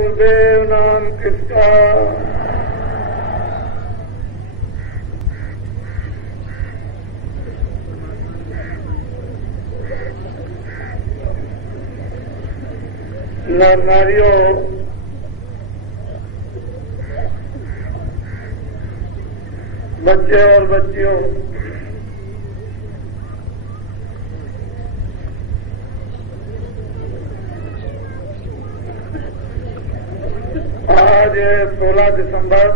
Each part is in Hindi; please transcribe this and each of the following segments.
गुरुदेव नाम किसका। नर नारियों, बच्चे और बच्चियों, आज 16 दिसंबर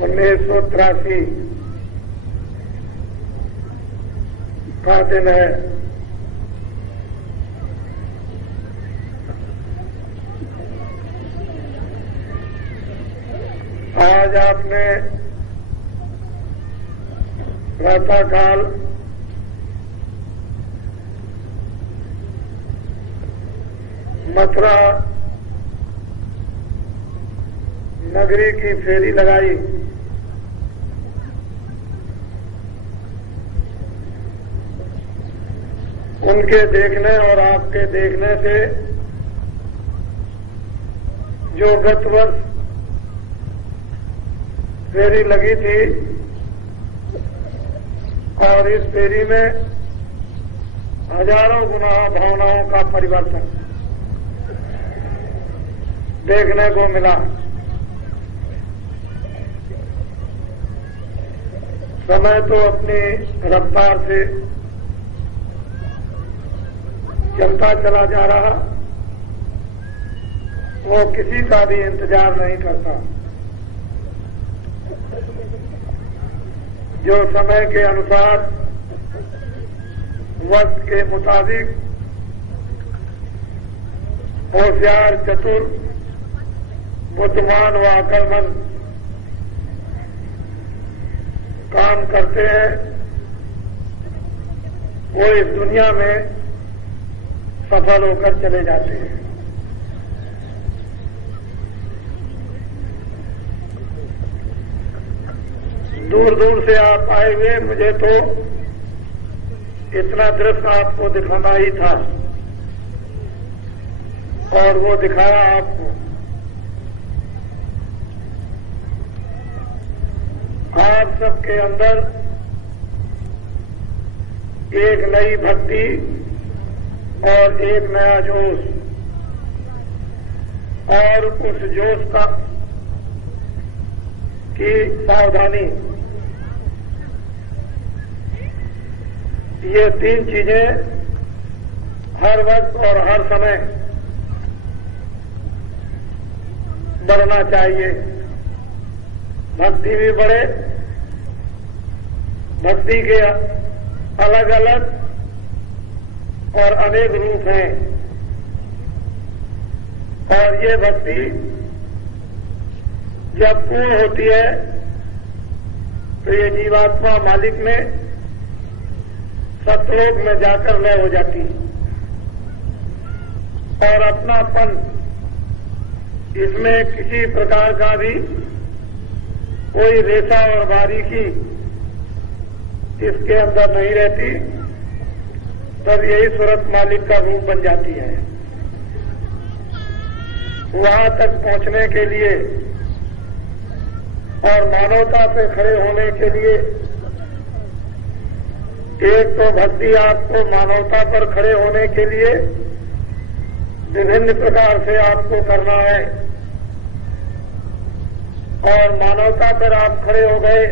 1983 का दिन है। आज आपने प्रातःकाल मथुरा नगरी की फेरी लगाई। उनके देखने और आपके देखने से जो गत वर्ष फेरी लगी थी और इस फेरी में हजारों गुना भावनाओं का परिवर्तन देखने को मिला। समय तो अपनी रफ्तार से चलता चला जा रहा, वो किसी का भी इंतजार नहीं करता। जो समय के अनुसार वक्त के मुताबिक होशियार, चतुर, बुद्धिमान व अकलमंद काम करते हैं, वो इस दुनिया में सफल होकर चले जाते हैं। दूर दूर से आप आए हुए, मुझे तो इतना दृश्य आपको दिखाना ही था और वो दिखाया आपको। आप सबके अंदर एक नई भक्ति और एक नया जोश, और उस जोश का की सावधानी, ये तीन चीजें हर वक्त और हर समय बढ़ना चाहिए। भक्ति भी बढ़े। भक्ति के अलग अलग और अनेक रूप हैं, और ये भक्ति जब पूर्ण होती है तो ये जीवात्मा मालिक में सतलोक में जाकर लय हो जाती है और अपनापन, इसमें किसी प्रकार का भी कोई रेशा और बारीकी इसके अंदर नहीं रहती। तब यही सूरत मालिक का रूप बन जाती है। वहां तक पहुंचने के लिए और मानवता पे खड़े होने के लिए एक तो भक्ति आपको मानवता पर खड़े होने के लिए विभिन्न प्रकार से आपको करना है, और मानवता पर आप खड़े हो गए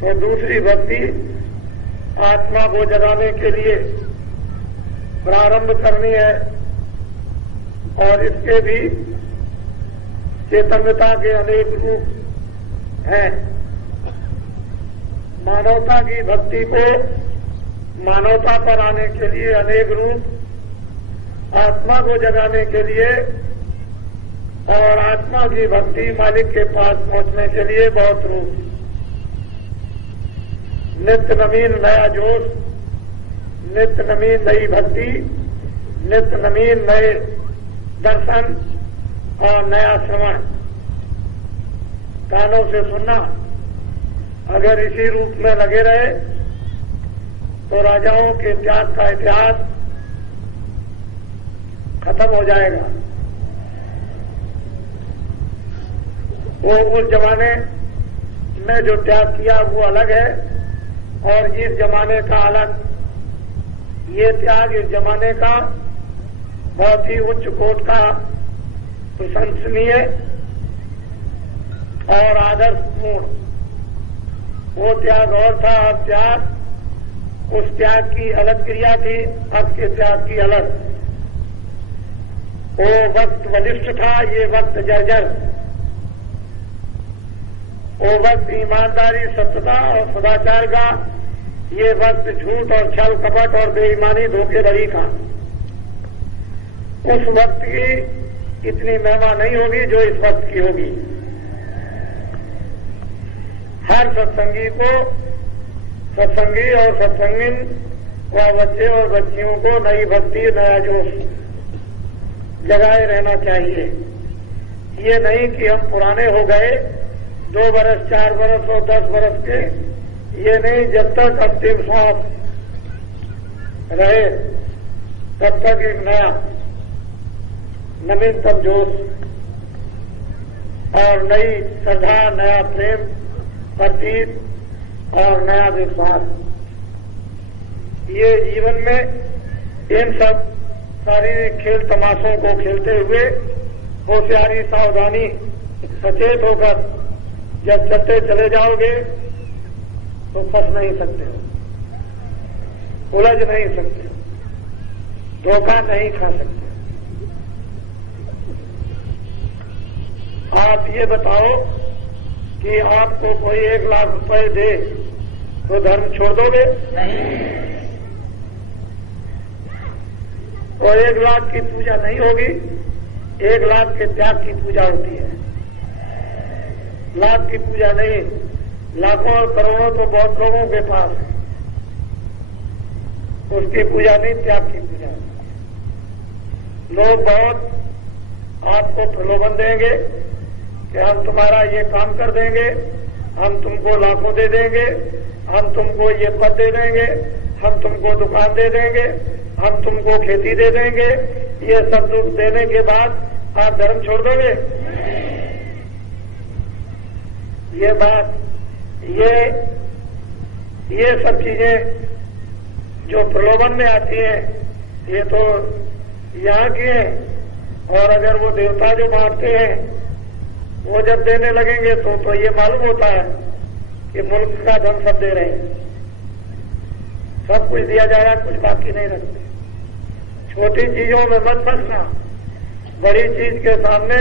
तो दूसरी भक्ति आत्मा को जगाने के लिए प्रारंभ करनी है, और इसके भी चैतन्यता के अनेक रूप हैं। मानवता की भक्ति को मानवता पर आने के लिए अनेक रूप, आत्मा को जगाने के लिए और आत्मा की भक्ति मालिक के पास पहुंचने के लिए बहुत रूप। नित्य नवीन नया जोश, नित्य नवीन नई भक्ति, नित्य नवीन नए दर्शन और नया श्रवण कानों से सुनना। अगर इसी रूप में लगे रहे तो राजाओं के त्याग का इतिहास खत्म हो जाएगा। वो उस जमाने में जो त्याग किया वो अलग है, और इस जमाने का अलग। ये त्याग इस जमाने का बहुत ही उच्च कोट का, प्रशंसनीय और आदर्शपूर्ण वो त्याग और था। अब त्याग, उस त्याग की अलग क्रिया थी, अब के त्याग की अलग। वो वक्त बलिष्ठ था, ये वक्त जर्जर। वो वक्त ईमानदारी, सत्यता और सदाचार का, ये वक्त झूठ और छल कपट और बेईमानी धोखेधड़ी का। उस वक्त की इतनी महिमा नहीं होगी जो इस वक्त की होगी। हर सत्संगी को, सत्संगी और सत्संगिन व बच्चे और बच्चियों को नई भक्ति, नया जोश जगाए रहना चाहिए। ये नहीं कि हम पुराने हो गए, 2 बरस, 4 बरस और 10 बरस के, ये नहीं। जब तक अंतिम सांस रहे तब तक एक नया नवीनतम जोश और नई श्रद्धा, नया प्रेम, प्रतीत और नया विश्वास, ये जीवन में इन सब शारीरिक खेल तमाशों को खेलते हुए होशियारी, सावधानी, सचेत होकर जब चलते चले जाओगे तो फंस नहीं सकते, उलझ नहीं सकते, धोखा नहीं खा सकते। आप ये बताओ कि आपको कोई 1 लाख रुपए दे तो धर्म छोड़ दोगे? तो 1 लाख की पूजा नहीं होगी, 1 लाख के त्याग की पूजा होती है। लाख की पूजा नहीं, लाखों और करोड़ों तो बहुत लोगों के पास है, उसकी पूजा नहीं, त्याग की पूजा। लोग बहुत आपको प्रलोभन देंगे कि हम तुम्हारा ये काम कर देंगे, हम तुमको लाखों दे देंगे, हम तुमको ये पद दे देंगे, हम तुमको दुकान दे देंगे, हम तुमको खेती दे देंगे। ये सब देने के बाद आप धर्म छोड़ दोगे? ये बात, ये सब चीजें जो प्रलोभन में आती हैं, ये तो यहाँ की हैं। और अगर वो देवता जो बांटते हैं वो जब देने लगेंगे तो ये मालूम होता है कि मुल्क का धन सब दे रहे हैं, सब कुछ दिया जा रहा है, कुछ बाकी नहीं रखते। छोटी चीजों में मत फंसना, बड़ी चीज के सामने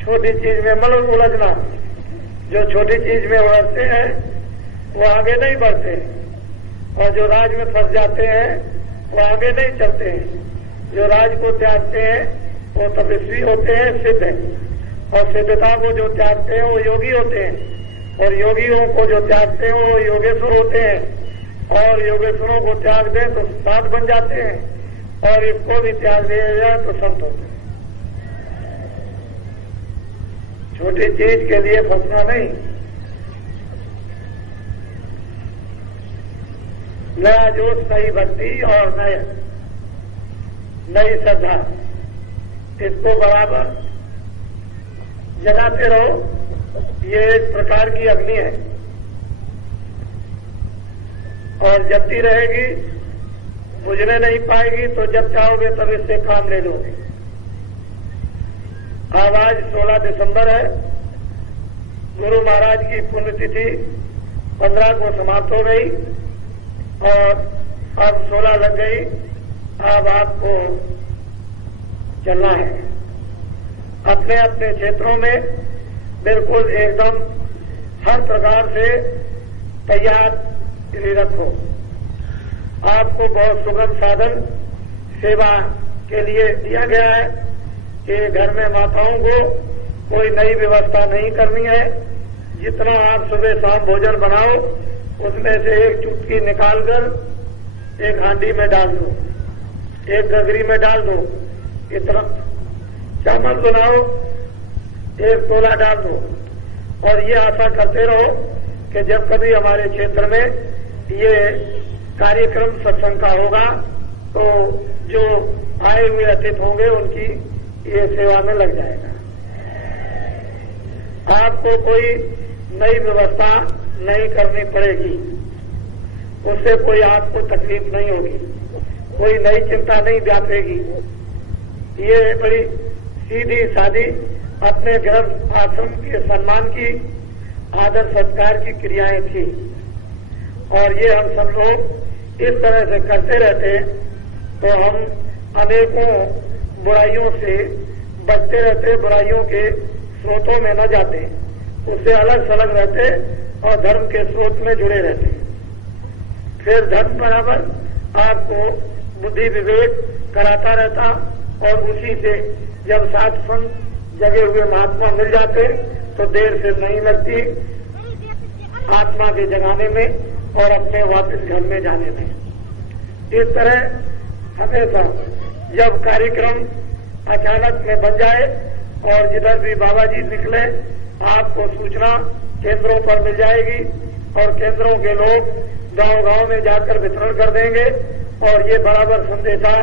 छोटी चीज में मत उलझना। जो छोटी चीज में उलझते हैं वो आगे नहीं बढ़ते, और जो राज में फंस जाते हैं वो आगे नहीं चलते हैं। जो राज को त्यागते हैं वो तपस्वी होते हैं, सिद्ध हैं, और सिद्धता को जो त्यागते हैं वो योगी होते हैं, और योगियों को जो त्यागते हैं वो योगेश्वर होते हैं, और योगेश्वरों को त्याग दें तो साध बन जाते हैं, और इसको भी त्याग दिया जाए तो संत होते हैं। छोटी चीज के लिए फंसना नहीं। नया जोश, नई भक्ति और नई श्रद्धा, इसको बराबर जगाते रहो। ये एक प्रकार की अग्नि है और जलती रहेगी, बुझने नहीं पाएगी। तो जब चाहोगे तब इससे काम ले लोगे। आज 16 दिसंबर है, गुरु महाराज की पुण्यतिथि 15 को समाप्त हो गई और अब 16 लग गई। अब आपको चलना है अपने अपने क्षेत्रों में, बिल्कुल एकदम हर प्रकार से तैयार रखो। आपको बहुत सुगम साधन सेवा के लिए दिया गया है कि घर में माताओं को कोई नई व्यवस्था नहीं करनी है। जितना आप सुबह शाम भोजन बनाओ उसमें से एक चुटकी निकालकर एक हांडी में डाल दो, एक गगरी में डाल दो। इतना चावल बनाओ, एक तोला डाल दो, और ये आशा करते रहो कि जब कभी हमारे क्षेत्र में ये कार्यक्रम सत्संग का होगा तो जो आए हुए अतिथि होंगे उनकी ये सेवा में लग जाएगा। आपको कोई नई व्यवस्था नहीं करनी पड़ेगी, उससे कोई आपको तकलीफ नहीं होगी, कोई नई चिंता नहीं व्यापेगी। ये बड़ी सीधी सादी अपने गृह आश्रम के सम्मान की, आदर सत्कार की क्रियाएं थी और ये हम सब लोग इस तरह से करते रहते तो हम अनेकों बुराइयों से बचते रहते, बुराइयों के स्रोतों में न जाते, उससे अलग थलग रहते और धर्म के स्रोत में जुड़े रहते। फिर धर्म बराबर आपको बुद्धि विवेक कराता रहता और उसी से जब सात संत जगे हुए महात्मा मिल जाते तो देर फिर नहीं लगती आत्मा के जगाने में और अपने वापस घर में जाने में। इस तरह हमेशा जब कार्यक्रम अचानक में बन जाए और जिधर भी बाबा जी निकले आपको सूचना केंद्रों पर मिल जाएगी और केंद्रों के लोग गांव-गांव में जाकर वितरण कर देंगे और ये बराबर संदेशा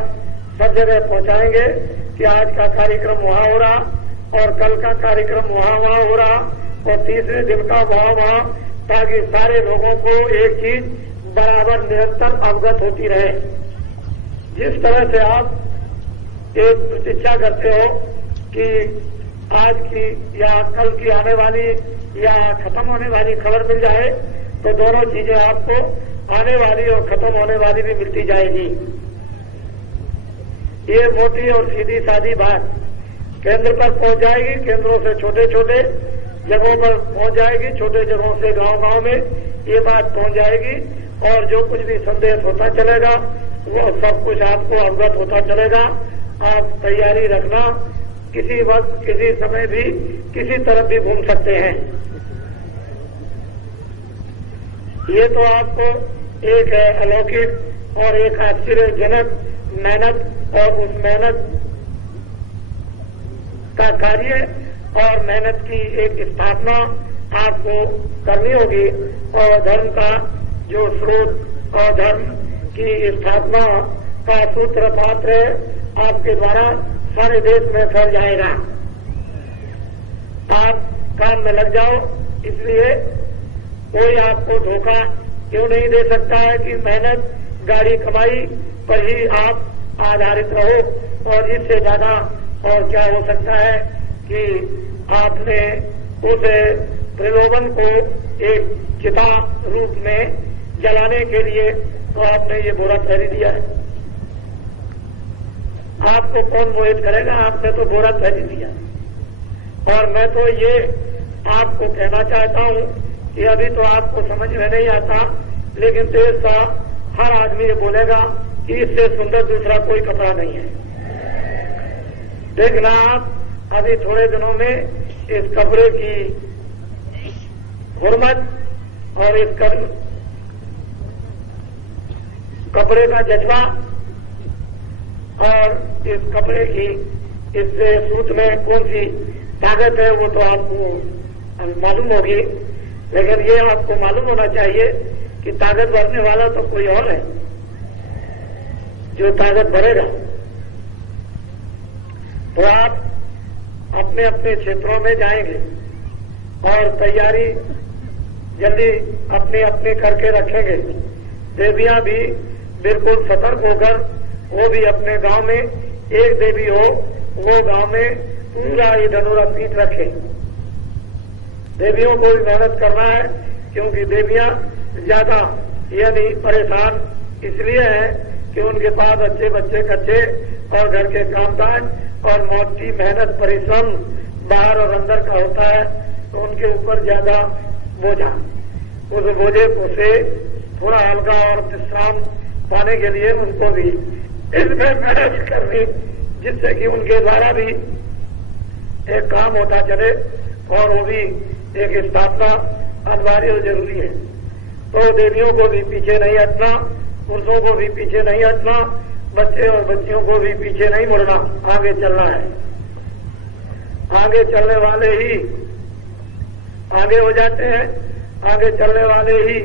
सब जगह पहुंचाएंगे कि आज का कार्यक्रम वहां हो रहा और कल का कार्यक्रम वहां हो रहा और तीसरे दिन का वहां, ताकि सारे लोगों को एक चीज बराबर निरंतर अवगत होती रहे। जिस तरह से आप एक प्रतीक्षा करते हो कि आज की या कल की आने वाली या खत्म होने वाली खबर मिल जाए तो दोनों चीजें आपको आने वाली और खत्म होने वाली भी मिलती जाएगी। ये मोटी और सीधी सादी बात केंद्र पर पहुंच जाएगी, केंद्रों से छोटे छोटे जगहों पर पहुंच जाएगी, छोटे जगहों से गांव-गांव में ये बात पहुंच जाएगी और जो कुछ भी संदेश होता चलेगा वो सब कुछ आपको अवगत होता चलेगा। आप तैयारी रखना, किसी वक्त किसी समय भी किसी तरफ भी घूम सकते हैं। ये तो आपको एक अलौकिक और एक आश्चर्यजनक मेहनत और उस मेहनत का कार्य और मेहनत की एक स्थापना आपको करनी होगी और धर्म का जो स्रोत और धर्म की स्थापना का सूत्र पात्र आपके द्वारा सारे देश में फैल जाएगा। आप काम में लग जाओ, इसलिए कोई आपको धोखा क्यों नहीं दे सकता है कि मेहनत गाड़ी कमाई पर ही आप आधारित रहो और इससे ज्यादा और क्या हो सकता है कि आपने उस प्रलोभन को एक चिता रूप में जलाने के लिए तो आपने ये बोरा फैली दिया है। आपको कौन मोहित करेगा, आपने तो बोरा फैली दिया। और मैं तो ये आपको कहना चाहता हूं कि अभी तो आपको समझ में नहीं आता, लेकिन देश का हर आदमी ये बोलेगा कि इससे सुंदर दूसरा कोई कपड़ा नहीं है। देखना आप अभी थोड़े दिनों में इस कपड़े की हुर्मत और इस कपड़े का जज्बा और इस कपड़े की इस सूत में कौन सी ताकत है वो तो आपको मालूम होगी, लेकिन ये आपको मालूम होना चाहिए कि ताकत भरने वाला तो कोई और है जो ताकत भरेगा। तो आप अपने अपने क्षेत्रों में जाएंगे और तैयारी जल्दी अपने अपने करके रखेंगे। देवियां भी बिल्कुल सतर्क होकर वो भी अपने गांव में एक देवी हो, वो गांव में पूरा ये धनुरा पीठ रखे। देवियों को भी मेहनत करना है, क्योंकि देवियां ज्यादा यानी परेशान इसलिए है कि उनके पास अच्छे बच्चे कच्चे और घर के कामकाज और मौत की मेहनत परिश्रम बाहर और अंदर का होता है, तो उनके ऊपर ज्यादा बोझा, उस बोझे को से थोड़ा हल्का और विश्राम पाने के लिए उनको भी इसमें मेहनत करनी, जिससे कि उनके द्वारा भी एक काम होता चले और वो भी एक स्थापना अनिवार्य और जरूरी है। तो देवियों को भी पीछे नहीं हटना, पुरुषों को भी पीछे नहीं हटना, बच्चे और बच्चियों को भी पीछे नहीं मुड़ना, आगे चलना है। आगे चलने वाले ही आगे हो जाते हैं, आगे चलने वाले ही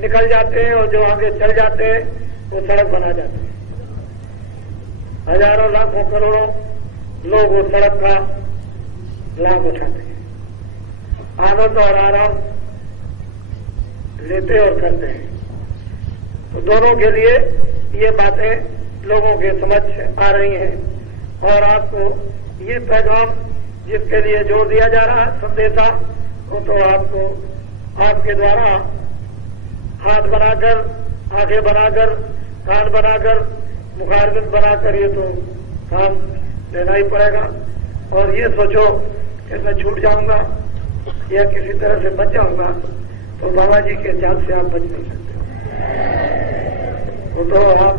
निकल जाते हैं और जो आगे चल जाते हैं वो सड़क बना जाते हैं। हजारों लाखों करोड़ों लोग उस सड़क का लाभ उठाते हैं, आनंद और आराम लेते और करते हैं। तो दोनों के लिए ये बातें लोगों के समक्ष आ रही हैं और आपको ये पैगाम जिसके लिए जोर दिया जा रहा है संदेशा, वो तो आपको आपके द्वारा हाथ बनाकर, आंखें बनाकर, कान बनाकर, मुखारबिंद बनाकर ये तो काम लेना ही पड़ेगा। और ये सोचो कि मैं छूट जाऊंगा या किसी तरह से बच जाऊंगा, तो बाबा जी के जाल से आप बच नहीं सकते। तो आप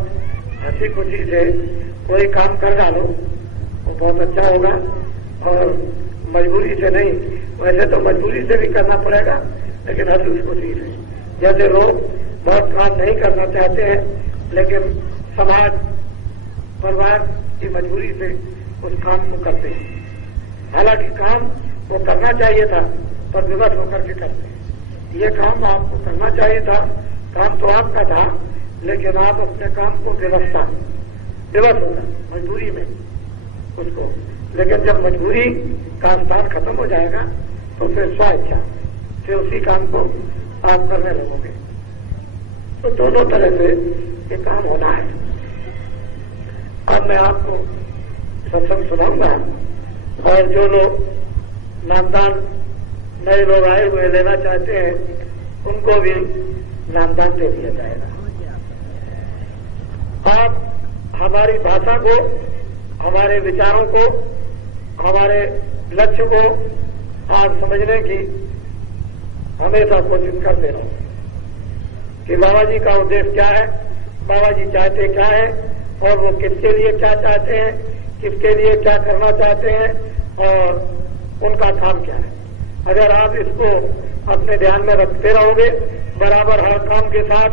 हंसी खुशी से कोई काम कर डालो, वो बहुत अच्छा होगा और मजबूरी से नहीं। वैसे तो मजबूरी से भी करना पड़ेगा, लेकिन हंसी खुशी से। जैसे लोग बहुत काम नहीं करना चाहते हैं, लेकिन समाज परिवार की मजबूरी से उस काम को करते हैं। हालांकि काम वो करना चाहिए था, पर विवश होकर के करते हैं। ये काम आपको करना चाहिए था, काम तो आपका था, लेकिन आप अपने काम को विवश होगा मजबूरी में उसको। लेकिन जब मजबूरी का स्थान खत्म हो जाएगा तो फिर स्वेच्छा से उसी काम को आप करने लगोगे। तो दोनों तरह से ये काम होना है। अब मैं आपको सत्संग सुनाऊंगा और जो लोग नामदान नए लोग आए हुए लेना चाहते हैं उनको भी नामदान दे दिया जाएगा। आप हमारी भाषा को, हमारे विचारों को, हमारे लक्ष्य को आप समझने की हमेशा कोशिश करते रहो कि बाबा जी का उद्देश्य क्या है, बाबा जी चाहते क्या है और वो किसके लिए क्या चाहते हैं, किसके लिए क्या करना चाहते हैं और उनका काम क्या है। अगर आप इसको अपने ध्यान में रखते रहोगे बराबर हर काम के साथ,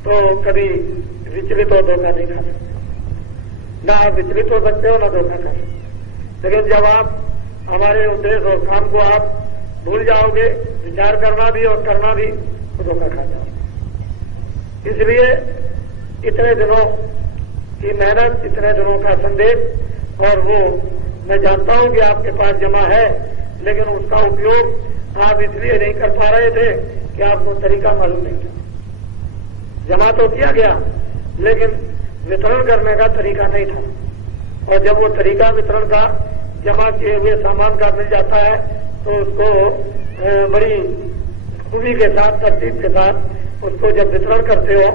तो कभी विचलित हो धोखा नहीं खा सकते। ना आप विचलित हो सकते हो ना धोखा खा सकते। लेकिन जब आप हमारे उद्देश्य और काम को आप भूल जाओगे, विचार करना भी और करना भी, तो धोखा खा जाओगे। इसलिए इतने दिनों की मेहनत, इतने दिनों का संदेश, और वो मैं जानता हूं कि आपके पास जमा है, लेकिन उसका उपयोग आप इसलिए नहीं कर पा रहे थे कि आपको तरीका मालूम नहीं था। जमा तो किया गया, लेकिन वितरण करने का तरीका नहीं था। और जब वो तरीका वितरण का जमा किए हुए सामान का मिल जाता है तो उसको बड़ी खूबी के साथ, तरतीब के साथ उसको जब वितरण करते हो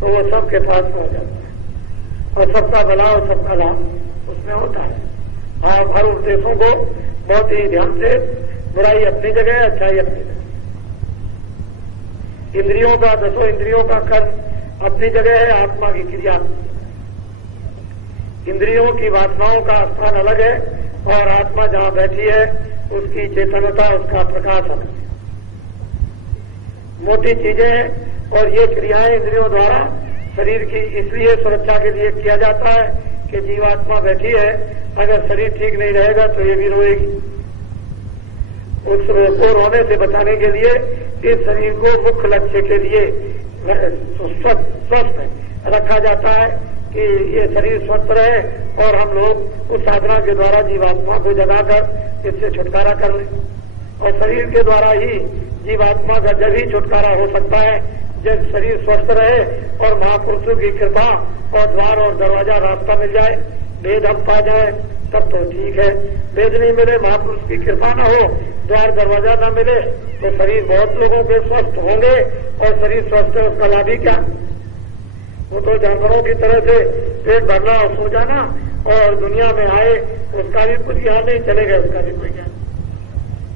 तो वो सबके पास पहुंच जाता है और सबका भला और सबका लाभ उसमें होता है। आप हर उद्देश्यों को बहुत ही ध्यान से, बुराई अपनी जगह, अच्छाई अपनी जगह, इंद्रियों का, 10 इंद्रियों का कर्म अपनी जगह है, आत्मा की क्रिया। इंद्रियों की वासनाओं का स्थान अलग है और आत्मा जहां बैठी है उसकी चेतनता, उसका प्रकाश अलग है। मोटी चीजें हैं और ये क्रियाएं इंद्रियों द्वारा शरीर की इसलिए सुरक्षा के लिए किया जाता है कि जीवात्मा बैठी है, अगर शरीर ठीक नहीं रहेगा तो ये भी रोएगी। उस को रोने से बचाने के लिए इस शरीर को मुख्य लक्ष्य के लिए स्वस्थ रखा जाता है कि ये शरीर स्वस्थ रहे और हम लोग उस साधना के द्वारा जीवात्मा को जगाकर इससे छुटकारा कर लें। और शरीर के द्वारा ही जीवात्मा का जब ही छुटकारा हो सकता है जब शरीर स्वस्थ रहे और महापुरुषों की कृपा और द्वार और दरवाजा रास्ता मिल जाए, भेद हम पा जाए, तब तो ठीक है। भेद नहीं मिले, महापुरुष की कृपा न हो, द्वार दरवाजा न मिले, तो शरीर बहुत लोगों के स्वस्थ होंगे और शरीर स्वस्थ है उसका लाभ ही क्या। वो तो जानवरों की तरह से पेट भरना और सो जाना और दुनिया में आए उसका भी कुछ ज्ञान नहीं, चलेगा उसका भी कोई ज्ञान।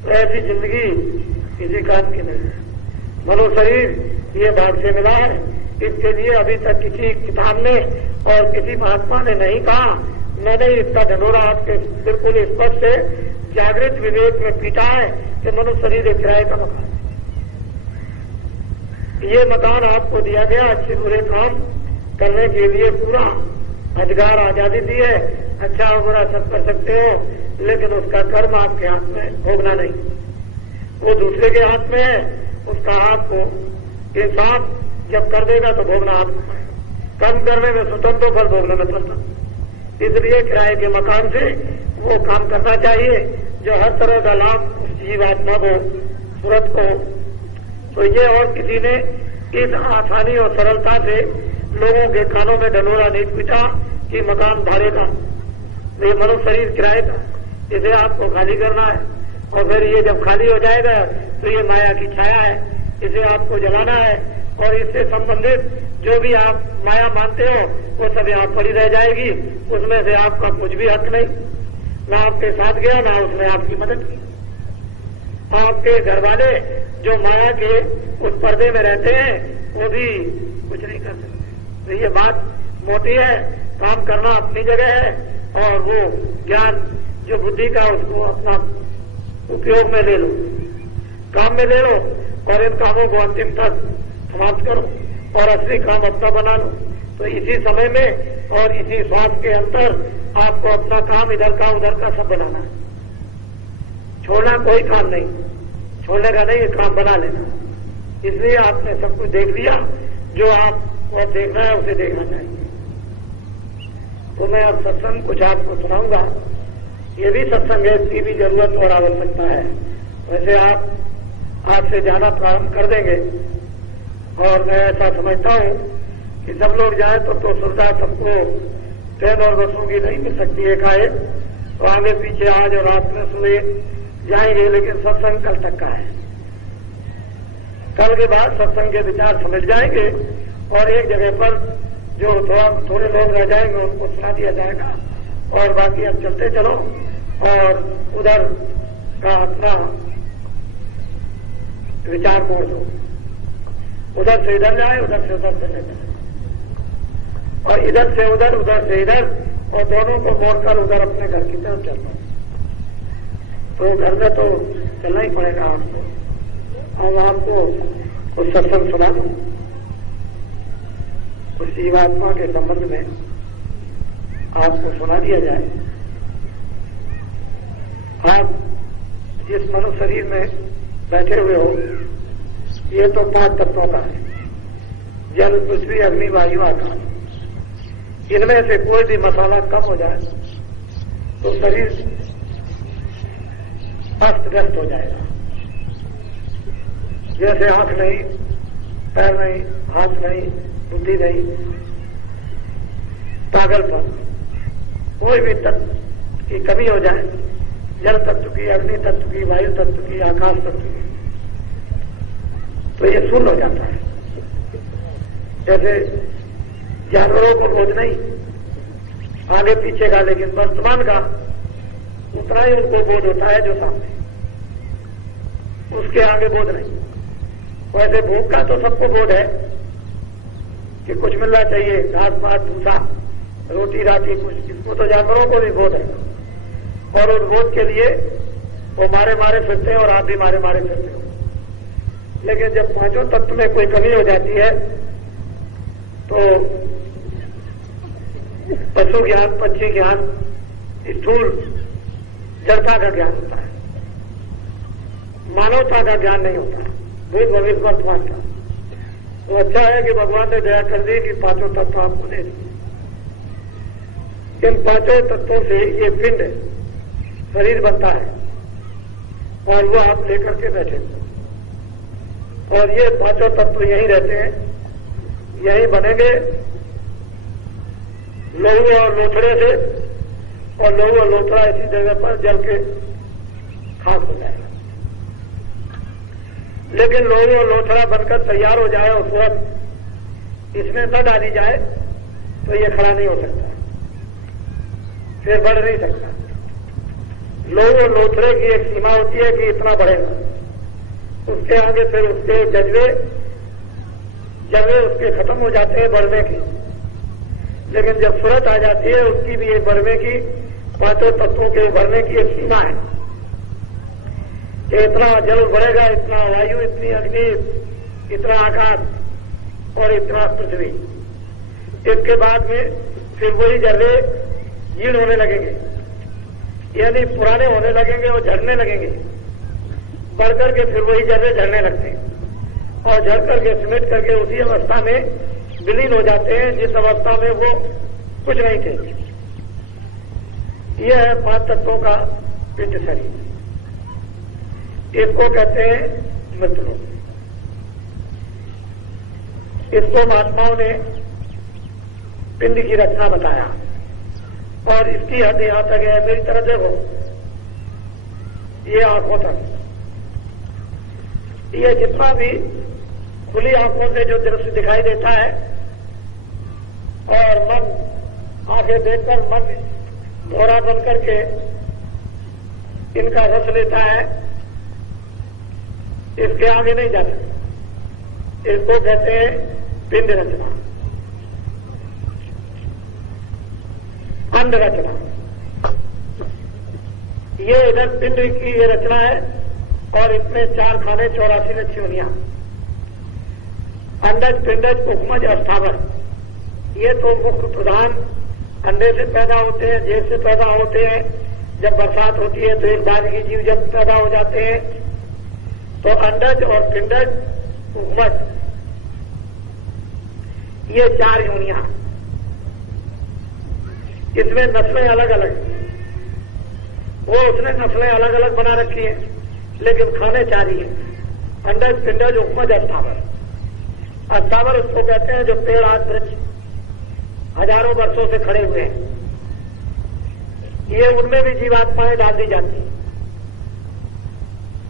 तो ऐसी जिंदगी किसी काम की नहीं है। मनो शरीर ये भाग से मिला है, इसके लिए अभी तक किसी किताब ने और किसी महात्मा ने नहीं कहा। मैंने इसका ढंढोरा आपके बिल्कुल स्पष्ट से जागृत विवेक में पीटा है कि मनुष्य शरीर एक किराए का मकान है। ये मकान आपको दिया गया अच्छे बुरे काम करने के लिए, पूरा अधिकार आजादी दी है, अच्छा और बुरा सब कर सकते हो, लेकिन उसका कर्म आपके हाथ में भोगना नहीं, वो दूसरे के हाथ में है। उसका आपको इंसाफ जब कर देगा तो भोगना आपको कम करने में स्वतंत्र, फल भोगने में स्वतंत्र। इसलिए किराए के मकान से वो काम करना चाहिए जो हर तरह का लाभ उस जीवात्मा को, सूरत को। तो ये और किसी ने इस आसानी और सरलता से लोगों के कानों में ढंढोरा नहीं पीटा कि मकान भाड़े का, ये मनुष्य शरीर किराए का, इसे आपको खाली करना है। और फिर ये जब खाली हो जाएगा तो ये माया की छाया है, इसे आपको जलाना है। और इससे संबंधित जो भी आप माया मानते हो वो सब यहाँ पड़ी रह जाएगी, उसमें से आपका कुछ भी हक नहीं, ना आपके साथ गया ना उसने आपकी मदद की। आपके घर वाले जो माया के उस पर्दे में रहते हैं वो भी कुछ नहीं कर सकते। तो ये बात मोटी है, काम करना अपनी जगह है, और वो ज्ञान जो बुद्धि का उसको अपना उपयोग में ले लो, काम में ले लो, और इन कामों को अंतिम तक समाप्त करो और असली काम अपना बना लो। तो इसी समय में और इसी श्वास के अंतर आपको अपना काम इधर का उधर का सब बनाना है। छोड़ना कोई काम नहीं, छोड़ने का नहीं, काम बना लेना। इसलिए आपने सब कुछ देख लिया, जो आपको देखना है उसे देखना चाहिए। तो मैं अब सत्संग कुछ आपको सुनाऊंगा। ये भी सत्संग है, इसकी भी जरूरत और आवश्यकता है। वैसे आप आज से जाना प्रारंभ कर देंगे, और मैं ऐसा समझता हूं कि सब लोग जाए तो सुविधा सबको ट्रेन और बसों की नहीं मिल सकती है एकाएक, तो आगे पीछे आज और रात में सुबह जाएंगे, लेकिन सत्संग कल तक का है। कल के बाद सत्संग के विचार समझ जाएंगे, और एक जगह पर जो थोड़े लोग रह जाएंगे उनको सुना दिया जाएगा, और बाकी अब चलते चलो और उधर का अपना विचार मोड़ दो, उधर से इधर जाए, उधर से उधर चले जाए, और इधर से उधर से इधर, और दोनों को मोड़कर उधर अपने घर की तरफ चलना। तो घर में तो चलना ही पड़ेगा आपको। अब आपको कुछ सत्संग सुना दूं उस जीवात्मा के संबंध में, आपको सुना दिया जाए। आप जिस मनुष्य शरीर में बैठे हुए हो, ये तो 5 तत्वों का है, जल, पृथ्वी, अग्नि, वायु, आकाश। इनमें से कोई भी मसाला कम हो जाए तो शरीर अस्त व्यस्त हो जाएगा। जैसे आंख नहीं, पैर नहीं, हाथ नहीं, बुद्धि नहीं, पागलपन, कोई भी तत्व की कमी हो जाए, जल तत्व की, अग्नि तत्व की, वायु तत्व की, आकाश तत्व की, तो ये शून्य हो जाता है। जैसे जानवरों को बोध नहीं, आगे पीछे का, लेकिन वर्तमान का उतना ही उनको बोध होता है जो सामने, उसके आगे बोध नहीं। वैसे भूख का तो सबको बोध है कि कुछ मिलना चाहिए, घास पात, भूसा, रोटी राटी कुछ, इसको तो जानवरों को भी बोध है, और उस बोध के लिए वो मारे मारे फिरते हैं, और आप भी मारे मारे फिरते हो। लेकिन जब 5 तत्व में कोई कमी हो जाती है तो पशु ज्ञान, पक्षी ज्ञान, स्थूल जड़ता का ज्ञान होता है, मानवता का ज्ञान नहीं होता, भूत भविष्य वर्तमान का। तो अच्छा है कि भगवान ने दया कर दी कि 5 तत्व आपको दे दिए। इन 5 तत्वों से ये पिंड शरीर बनता है, और वो आप लेकर के बैठे, और ये 5 तत्व यहीं रहते हैं, यहीं बनेंगे लहू और लोथड़े से, और लहू और लोथड़ा इसी जगह पर जल के खाक हो जाएगा। लेकिन लहू और लोथड़ा बनकर तैयार हो जाए और तुरंत इसमें न डाली जाए तो ये खड़ा नहीं हो सकता, फिर बढ़ नहीं सकता। लहू और लोथड़े की एक सीमा होती है कि इतना बढ़ेगा, उसके आगे फिर उसके जज्बे उसके खत्म हो जाते हैं बढ़ने की। लेकिन जब सूरत आ जाती है उसकी भी एक बढ़ने की, 5 तत्वों के बढ़ने की एक सीमा है कि इतना जल बढ़ेगा, इतना वायु, इतनी अग्नि, इतना आकाश और इतना पृथ्वी। इसके बाद में फिर वही जर्रे जीर्ण होने लगेंगे, यानी पुराने होने लगेंगे और झड़ने लगेंगे, बढ़ करके फिर वही जर्रे झड़ने लगते हैं, और झड़ करके सिमट करके उसी अवस्था में विलीन हो जाते हैं जिस अवस्था में वो कुछ नहीं थे। यह है 5 तत्वों का पिंड शरीर। इसको कहते हैं मृतलोक। इसको महात्माओं ने पिंड की रचना बताया और इसकी हद यहां तक है, मेरी तरह देखो, ये आंखों तक, ये जितना भी खुली आंखों से जो दृश्य दिखाई देता है और मन आंखें देखकर मन भौरा बन करके इनका रस लेता है, इसके आगे नहीं जाता। इसको कहते हैं पिंड रचना, अंड रचना। ये इधर पिंड की ये रचना है और इसमें 4 खाने 84 नक्षियोनियां, अंडज, पिंडज, उपमज, अस्थावर। ये तो मुख्य प्रधान अंडे से पैदा होते हैं, जेल से पैदा होते हैं। जब बरसात होती है तो एक बालगी जीव जब पैदा हो जाते हैं तो अंडज और पिंडज, उपमज, ये 4 योनियां। इसमें नस्लें अलग अलग, वो उसने नस्लें अलग अलग बना रखी हैं, लेकिन खाने 4 ही हैं, अंडज, पिंडज, उपमज, अस्थावर। अस्थावर उसको कहते हैं जो पेड़ आज वृक्ष हजारों वर्षों से खड़े हुए हैं, ये उनमें भी जीवात्माएं डाल दी जाती हैं।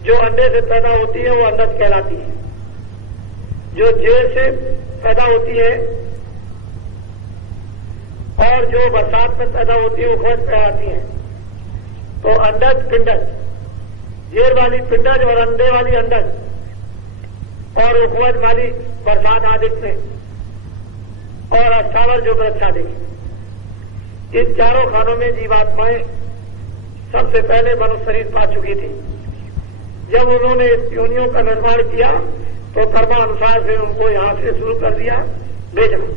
जो अंडे से पैदा होती है वो अंडज कहलाती है, जो जेल से पैदा होती है और जो बरसात में पैदा होती है वो उपज कहलाती है। तो अंडज, पिंडज, जेल वाली पिंडज और अंडे वाली अंडज और उपज वाली बरसात आदि में और अस्थावर जो वृक्ष आदि, इन 4 खानों में जीवात्माएं सबसे पहले मनुष्य शरीर पा चुकी थी। जब उन्होंने इस योनियों का निर्माण किया तो कर्मानुसार से उनको यहां से शुरू कर दिया भेजना,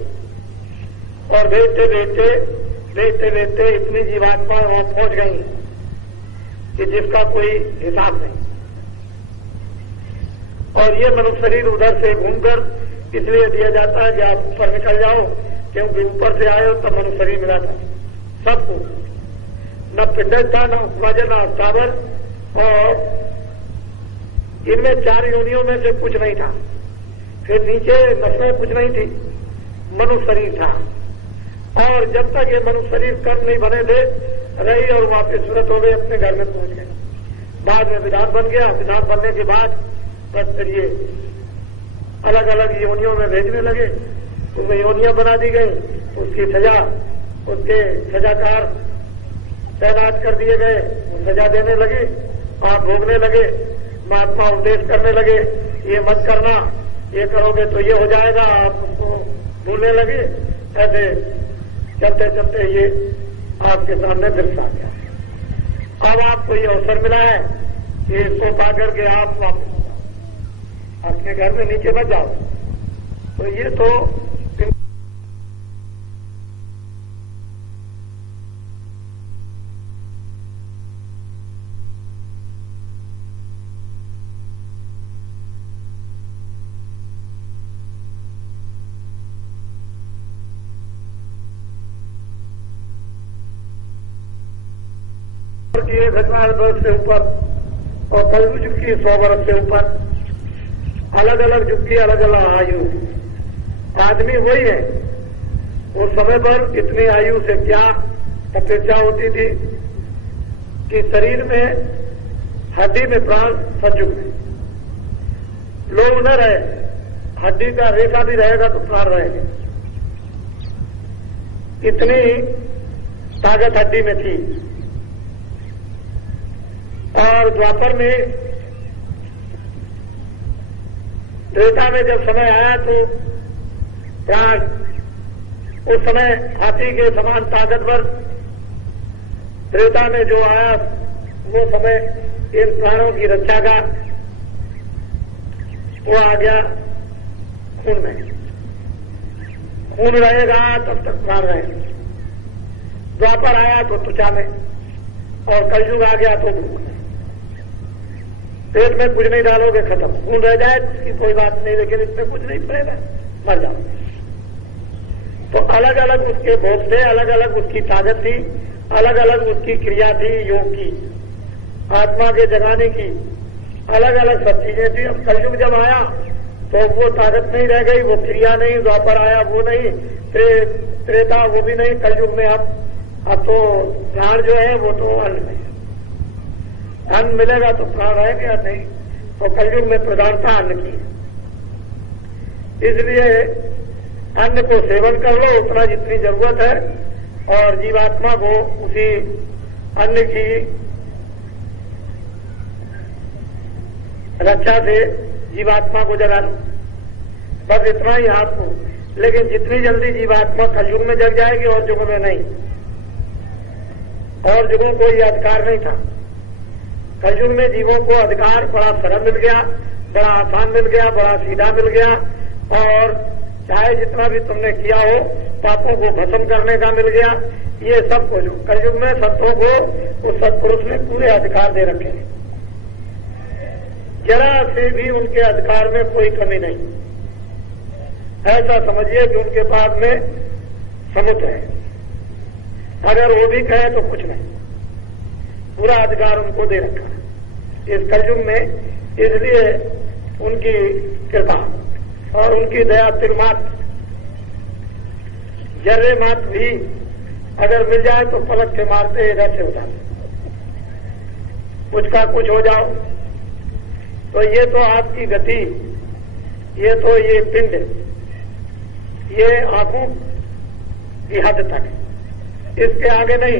और भेजते भेजते इतनी जीवात्माएं वहां पहुंच गई कि जिसका कोई हिसाब नहीं। और ये मनुष्य शरीर उधर से घूमकर इसलिए दिया जाता है कि आप ऊपर निकल जाओ, क्योंकि ऊपर से आए हो तब मनुष्य शरीर मिला था सबको। न पिंडज था, न उपमज, न अस्थावर, और इनमें 4 योनियों में से कुछ नहीं था। फिर नीचे नस्लें कुछ नहीं थी, मनुष्य शरीर था। और जब तक ये मनुष्य शरीर कर्म नहीं बने थे रही और वापिस सूरत हो गए, अपने घर में पहुंच गए। बाद में विधान बन गया, विधान बनने के बाद बस फिर ये अलग अलग योनियों में भेजने लगे, उसमें योनियां बना दी गई, उसकी सजा, उसके सजाकार तैनात कर दिए गए, वो सजा देने लगे, आप भोगने लगे। महात्मा उपदेश करने लगे, ये मत करना, ये करोगे तो ये हो जाएगा, आप उसको भूलने लगे। ऐसे चलते चलते ये आपके सामने दृश्य आ गया। अब आपको ये अवसर मिला है कि इसको पा करके आप वापस अपने घर में नीचे मत जाओ। तो ये तो की 1000 वर्ष से ऊपर और कलयुग युग की 100 वर्ष से ऊपर, अलग अलग युग की अलग अलग आयु। आदमी वही है, उस समय पर इतनी आयु से क्या अपेक्षा होती थी कि शरीर में हड्डी में प्राण संयुग में लोग न रहे, हड्डी का रेखा भी रहेगा तो प्राण रहेगा। इतनी ताकत हड्डी में थी। और द्वापर में, त्रेता में जब समय आया तो प्राण उस समय हाथी के समान ताकतवर, त्रेता में जो आया वो समय इन प्राणों की रक्षा का वो आ गया खून में। खून रहेगा तब तक प्राण रहेगा। द्वापर आया तो त्वचा में, और कलयुग आ गया तो भूख में। पेट में कुछ नहीं डालोगे खत्म, खून रह जाए तो उसकी कोई बात नहीं, लेकिन इसमें कुछ नहीं पड़ेगा, मर जाओ। तो अलग अलग उसके भोग थे, अलग अलग उसकी ताकत थी, अलग अलग उसकी क्रिया थी, योग की, आत्मा के जगाने की अलग अलग सब चीजें थी। अब कलयुग जब आया तो वो ताकत नहीं रह गई, वो क्रिया नहीं, द्वापर आया वो नहीं, त्रेता वो भी नहीं, कलयुग में अब तो प्राण जो है वो तो अन्न नहीं, अन्न मिलेगा तो प्राण रहेंगे या नहीं, तो कलयुग में प्रधानता अन्न की। इसलिए अन्न को सेवन कर लो उतना जितनी जरूरत है, और जीवात्मा को उसी अन्न की रक्षा से जीवात्मा को जगा लो, बस इतना ही आपको। लेकिन जितनी जल्दी जीवात्मा कलयुग में जग जाएगी और युगों में नहीं, और युगों को यह अधिकार नहीं था। कलयुग में जीवों को अधिकार बड़ा सरल मिल गया, बड़ा आसान मिल गया, बड़ा सीधा मिल गया, और चाहे जितना भी तुमने किया हो पापों को भस्म करने का मिल गया। ये सब कुछ कलयुग में संतों को उस सत्पुरुष ने पूरे अधिकार दे रखे हैं, जरा से भी उनके अधिकार में कोई कमी नहीं। ऐसा समझिए कि उनके पास में समुद्र है, अगर वो भी कहे तो कुछ नहीं, पूरा अधिकार उनको दे रखा है इस कलयुग में। इसलिए उनकी कृपा और उनकी दया तिलमात्र जर्रे मात्र भी अगर मिल जाए तो पलक से मारते इधर से उधर कुछ का कुछ हो जाओ। तो ये तो आपकी गति, ये तो ये पिंड, ये आंखों की हद तक, इसके आगे नहीं।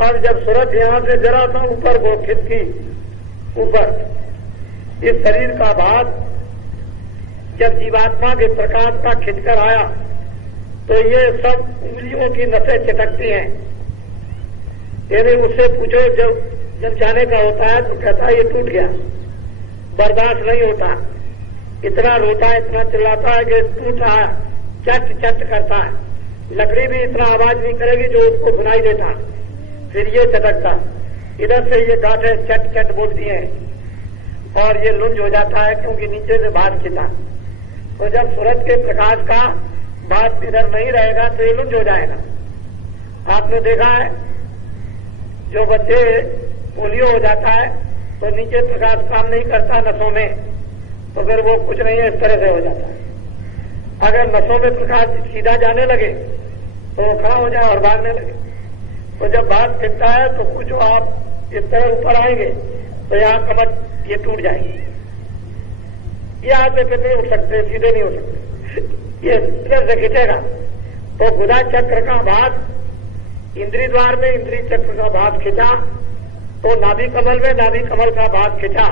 अब जब सूरज यहां से जरा सा ऊपर वो खिसकी ऊपर, इस शरीर का भाग जब जीवात्मा के प्रकाश का खिंचकर आया तो ये सब उंगलियों की नसें चिटकती हैं। यानी उससे पूछो जब जाने का होता है तो कहता है ये टूट गया, बर्दाश्त नहीं होता, इतना रोता है, इतना चिल्लाता है कि टूट रहा है, चट चट करता है। लकड़ी भी इतना आवाज नहीं करेगी जो उसको सुनाई देता, फिर ये चटकता, इधर से ये गांठें चट चट बोलती हैं और ये लुंज हो जाता है क्योंकि नीचे से भात खिंचा। तो जब सूरज के प्रकाश का भात इधर नहीं रहेगा तो ये लुंज हो जाएगा। आपने देखा है जो बच्चे पोलियो हो जाता है तो नीचे प्रकाश काम नहीं करता नसों में, तो फिर वो कुछ नहीं है, इस तरह से हो जाता है। अगर नसों में प्रकाश सीधा जाने लगे तो वो खड़ा हो जाए और भागने लगे। तो जब भाग खिंचता है तो कुछ आप इस तरह ऊपर आएंगे तो यहाँ कमर ये टूट जाएगी, यहाँ से फिर नहीं उठ सकते, सीधे नहीं हो सकते, ये इधर से खिंचेगा। तो गुदा चक्र का भाग इंद्री द्वार में इंद्री चक्र का भाग खिंचा, तो नाभि कमल में नाभि कमल का भाग खिंचा,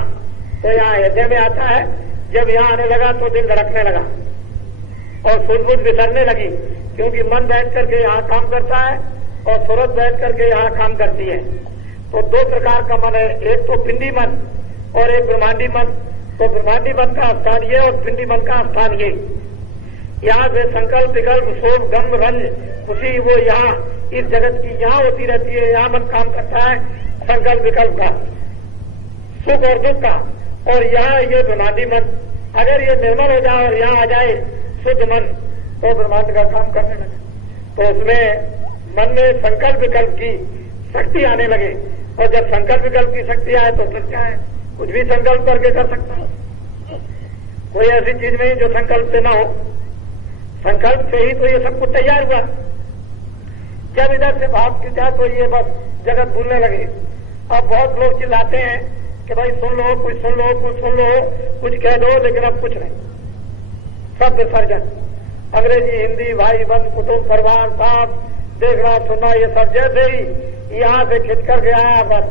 तो यहाँ हृदय में आता है। जब यहाँ आने लगा तो दिल धड़कने लगा और सुध-बुध विसरने लगी, क्योंकि मन बैठ करके यहाँ काम करता है और सूरत बैठ करके यहाँ काम करती है। तो दो प्रकार का मन है, एक तो पिंडी मन और एक ब्रह्मांडी मन। तो ब्रह्मांडी मन का स्थान ये और पिंडी मन का स्थान ये। यहाँ से संकल्प विकल्प शोभ गम रंज खुशी वो यहाँ इस जगत की यहाँ होती रहती है, यहाँ मन काम करता है संकल्प विकल्प का, सुख और दुख का। और यहाँ ये ब्रह्मांडी मन अगर ये निर्मल हो जाए और यहाँ आ जाए शुद्ध मन तो ब्रह्मांड का काम करने लगे। तो उसमें मन में संकल्प विकल्प की शक्ति आने लगे, और जब संकल्प विकल्प की शक्ति आए तो फिर क्या है, कुछ भी संकल्प करके कर सकता हो। कोई ऐसी चीज नहीं जो संकल्प से ना हो, संकल्प से ही तो ये सब कुछ तैयार हुआ। जब इधर से भाव खिंचा तो ये बस जगत भूलने लगे। अब बहुत लोग चिल्लाते हैं कि भाई सुन लो, कुछ सुन लो, कुछ सुन लो, कुछ कह दो, लेकिन अब कुछ नहीं, सब विसर्जन। अंग्रेजी हिंदी भाई बंद कुटुंब परिवार साथ देखना सुनना ये सब जैसे ही यहाँ से खिंच कर गया है बस।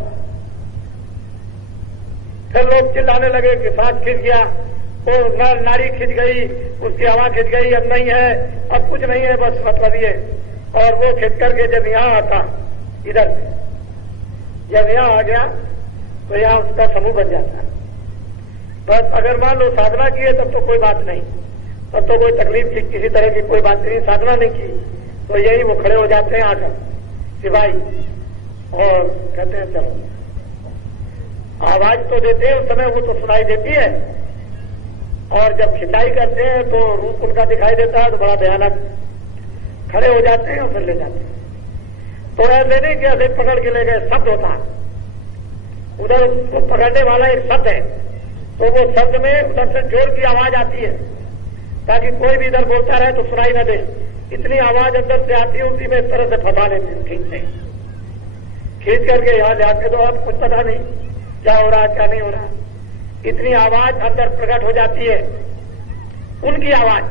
फिर लोग चिल्लाने लगे कि सांस खिंच गया, तो नाड़ी खिंच गई, उसकी हवा खिंच गई, अब नहीं है, अब कुछ नहीं है, बस मतलब ये। और वो खिंच करके जब यहाँ आता इधर से, जब यहाँ आ गया तो यहाँ उसका समूह बन जाता है। बस अगर मान लो साधना की है तब तो कोई बात नहीं, तब तो कोई तकलीफ की किसी तरह की कोई बात नहीं। साधना नहीं की तो यही वो खड़े हो जाते हैं आकर सिपाही और कहते हैं चलो। आवाज तो देते हैं उस समय, वो तो सुनाई देती है, और जब खिंचाई करते हैं तो रूप उनका दिखाई देता है तो बड़ा भयानक। खड़े हो जाते हैं और फिर ले जाते हैं। तो ऐसे नहीं कि ऐसे पकड़ के ले गए, शब्द होता है, उधर उसको पकड़ने वाला एक शब्द है, तो वो शब्द में उधर से जोर की आवाज आती है ताकि कोई भी इधर बोलता रहे तो सुनाई न दे। इतनी आवाज अंदर से आती है, उसी में इस तरह से फंसा लेते हैं, खींच करके यहां ले आते। तो अब कुछ पता नहीं क्या हो रहा क्या नहीं हो रहा, इतनी आवाज अंदर प्रकट हो जाती है, उनकी आवाज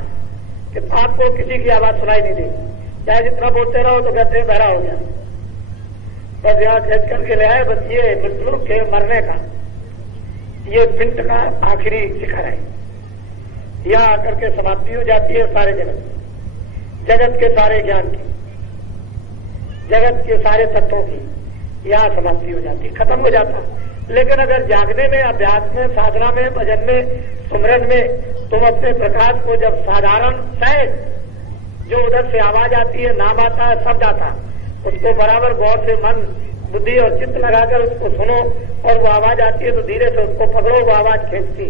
कि आपको किसी की आवाज सुनाई नहीं देगी, चाहे जितना बोलते रहो तो कहते हैं बहरा हो गया। बस यहां खींच करके ले आए। बस ये मृत्यु के मरने का ये पिंड का आखिरी शिखर है। यहां आकर के समाप्ति हो जाती है सारे जगत के सारे ज्ञान की, जगत के सारे तत्वों की यहां समाप्ति हो जाती है, खत्म हो जाता। लेकिन अगर जागने में, अभ्यास में, साधना में, भजन में, सुमरन में तुम अपने प्रकाश को जब साधारण सहज जो उधर से आवाज आती है, नाम आता है, शब्द आता है, उसको बराबर गौर से मन, बुद्धि और चित्त लगाकर उसको सुनो, और वो आवाज आती है तो धीरे से उसको पकड़ो, वो आवाज खींचती,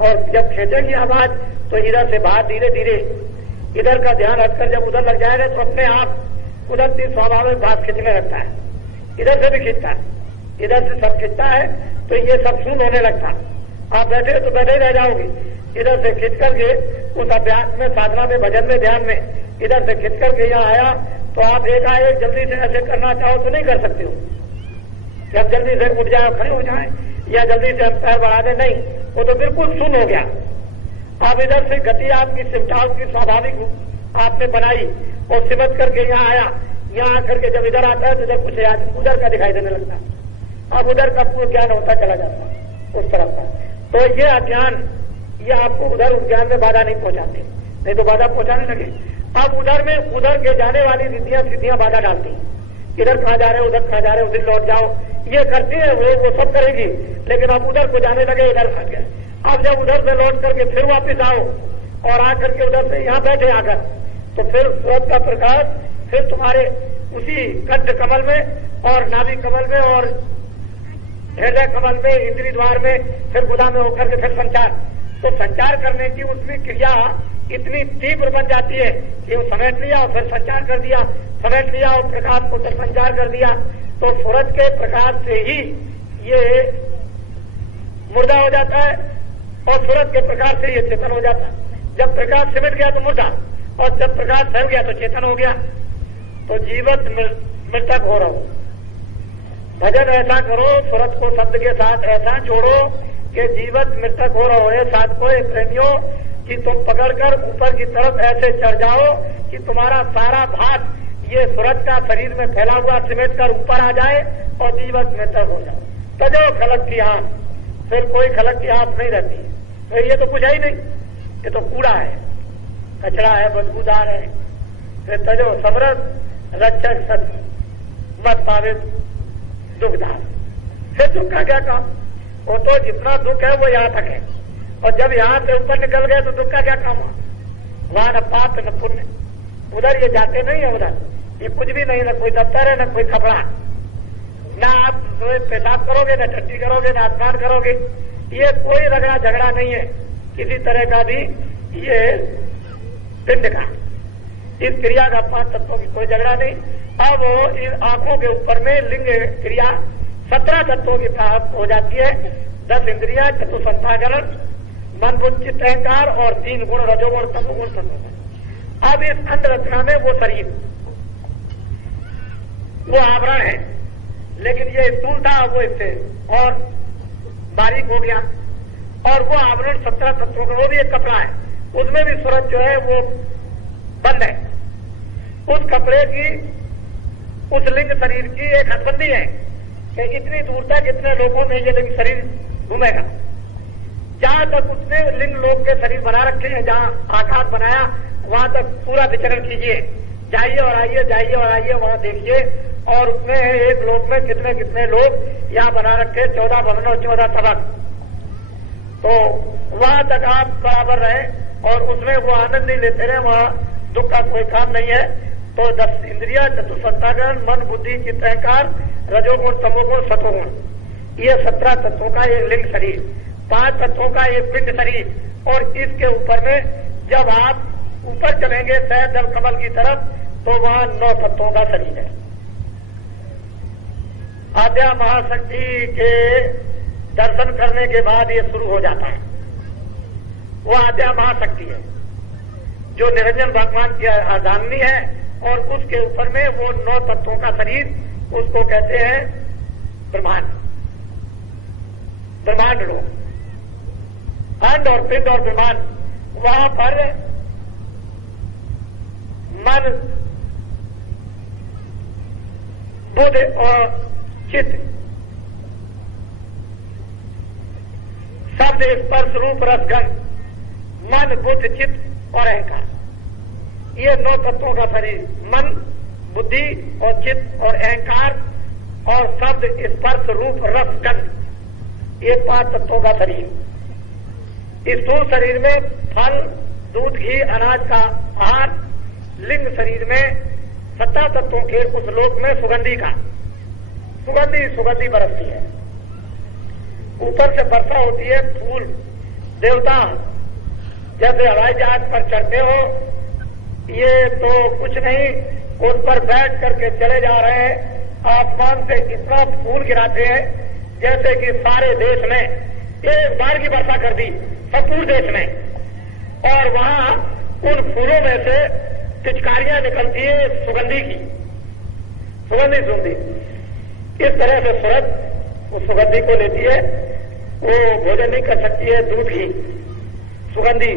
और जब खींचेगी आवाज तो इधर से बाहर धीरे धीरे इधर का ध्यान हटकर जब उधर लग जाएगा तो अपने आप उधर से स्वाभाविक भाव खींचने लगता है, इधर से भी खींचता है, इधर से सब खींचता है तो ये सब शून्य होने लगता है। आप बैठे तो बैठे ही रह जाओगे, इधर से खींच करके उस अभ्यास में, साधना में, भजन में, ध्यान में इधर से खींच करके यहाँ आया तो आप एकाएक जल्दी से ऐसे करना चाहो तो नहीं कर सकते हो कि हम जल्दी से उठ जाए, खड़े हो जाए, या जल्दी से हम पैर बढ़ा दें, नहीं, वो तो बिल्कुल शून्य हो गया। आप इधर से गति आपकी सिमटाव की स्वाभाविक आपने बनाई और सिमट करके यहाँ आया, यहाँ आकर के जब इधर आता है तो इधर कुछ उधर का दिखाई देने लगता है, अब उधर का पूर्ण ज्ञान होता चला जाता है उस तरफ का। तो ये अज्ञान, ये आपको उधर उस ज्ञान में बाधा नहीं पहुंचाते, नहीं तो बाधा पहुंचाने लगे। अब उधर में उधर के जाने वाली रिद्धियां सिद्धियां बाधा डालती, इधर कहाँ जा रहे हो, उधर कहाँ जा रहे हो, उधर लौट जाओ, ये करती है, वो सब करेगी। लेकिन अब उधर को जाने लगे, इधर फंस गए। अब जब उधर से लौट करके फिर वापिस आओ और आकर के उधर से यहाँ बैठे आकर, तो फिर स्रोत का प्रकाश फिर तुम्हारे उसी कंठ कमल में और नाभि कमल में और हृदय कमल में, इंद्री द्वार में, फिर गुदा में होकर के फिर संचार। तो संचार करने की उसमें क्रिया इतनी तीव्र बन जाती है कि वो समेट लिया और फिर संचार कर दिया, समेट लिया और प्रकाश को फिर संचार कर दिया। तो सूरज के प्रकाश से ही ये मुर्दा हो जाता है और सूरज के प्रकाश से ये चेतन हो जाता है। जब प्रकाश सिमट गया तो मुर्दा, और जब प्रकाश फैल गया तो चेतन हो गया। तो जीवित मृतक हो रहा हो। भजन ऐसा करो, सूरज को शब्द के साथ ऐसा जोड़ो कि जीवित मृतक हो रहो है। साथ को प्रेमियों कि तुम पकड़कर ऊपर की तरफ ऐसे चढ़ जाओ कि तुम्हारा सारा भाग ये सूरज का शरीर में फैला हुआ सिमेट कर ऊपर आ जाए और जीवित मृतक हो जाओ। तजो खलक की आंख, फिर कोई खलक की आंख नहीं रहती। फिर ये तो कुछ है ही नहीं, ये तो कूड़ा है, कचरा है, बदबूदार है। फिर तजो समरस रक्षक सत्य मत पावे दुखदार। फिर दुख का क्या काम? वो तो जितना दुख है वो यहाँ तक है, और जब यहाँ से ऊपर निकल गए तो दुख का क्या काम हुआ? वहां न पाप न पुण्य, उधर ये जाते नहीं है, उधर ये कुछ भी नहीं, न कोई दफ्तर है, न कोई कपड़ा, ना आप पेशाब करोगे, न टट्टी करोगे, न स्नान करोगे, ये कोई रगड़ा झगड़ा नहीं है किसी तरह का भी। ये पिंड का इस क्रिया का 5 तत्वों की कोई झगड़ा नहीं। अब इन आंखों के ऊपर में लिंग क्रिया 17 तत्वों की प्राप्त हो जाती है। 10 इंद्रिया, चतुसंताकरण, मन बुद्धि चित्त अहंकार और 3 गुण रजोगुण तमोगुण सत्वगुण। अब इस अंड रचना में वो शरीर वो आवरण है, लेकिन ये स्थूल था, वो इससे और बारीक हो गया। और वो आवरण 17 तत्वों का, वो भी एक कपड़ा है, उसमें भी सूरज जो है वो बंद है। उस कपड़े की, उस लिंग शरीर की एक हदबंदी है कि इतनी दूर तक इतने लोगों में ये लिंग शरीर घूमेगा। जहां तक उसने लिंग लोक के शरीर बना रखे हैं, जहां आकाश बनाया वहां तक पूरा विचरण कीजिए, जाइए और आइए, जाइए और आइए, वहां देखिए। और उसमें एक लोक में कितने कितने लोग यहाँ बना रखे, 14 भवन और 14 तबक। तो वहां तक आप बराबर रहे और उसमें वो आनंद ही लेते रहे, वहां दुख का कोई काम नहीं है। तो 10 इंद्रिया, चतुसंताकरण, मन बुद्धि चित्त अहंकार, रजोगुण तमोगुण सतोगुण, ये 17 तत्वों का एक लिंग शरीर, 5 तत्वों का एक पिंड शरीर। और इसके ऊपर में जब आप ऊपर चलेंगे सहज जल कमल की तरफ, तो वहां 9 तत्वों का शरीर है। आद्या महाशक्ति के दर्शन करने के बाद ये शुरू हो जाता है। वो आद्या महाशक्ति है जो निरंजन भगवान की अर्धांगिनी है, और उसके ऊपर में वो 9 तत्वों का शरीर, उसको कहते हैं ब्रह्मांड। ब्रह्मांड लोग, अंड और पिंड और ब्रह्मांड, वहां पर मन, बुद्ध और चित्त, शब्द स्पर्श रूप रसगंध, मन बुद्ध चित्त और अहंकार, ये 9 तत्वों का शरीर, मन बुद्धि और चित्त और अहंकार और शब्द स्पर्श रूप रस गंध, ये 5 तत्वों का शरीर। इस स्थूल शरीर में फल, दूध, घी, अनाज का आहार, लिंग शरीर में 17 तत्वों के उस लोक में सुगंधी का सुगंधी बरसती है। ऊपर से वर्षा होती है, फूल देवता जैसे हवाई जहाज पर चढ़ते हो, ये तो कुछ नहीं, उस पर बैठ करके चले जा रहे हैं, आसमान से इतना फूल गिराते हैं जैसे कि सारे देश में एक बार की वर्षा कर दी, संपूर्ण देश में, और वहां उन फूलों में से पिचकारियां निकलती है सुगंधी की, सुगंधी। इस तरह से सूरज उस सुगंधी को लेती है, वो भोजन नहीं कर सकती है, दूध की सुगंधी।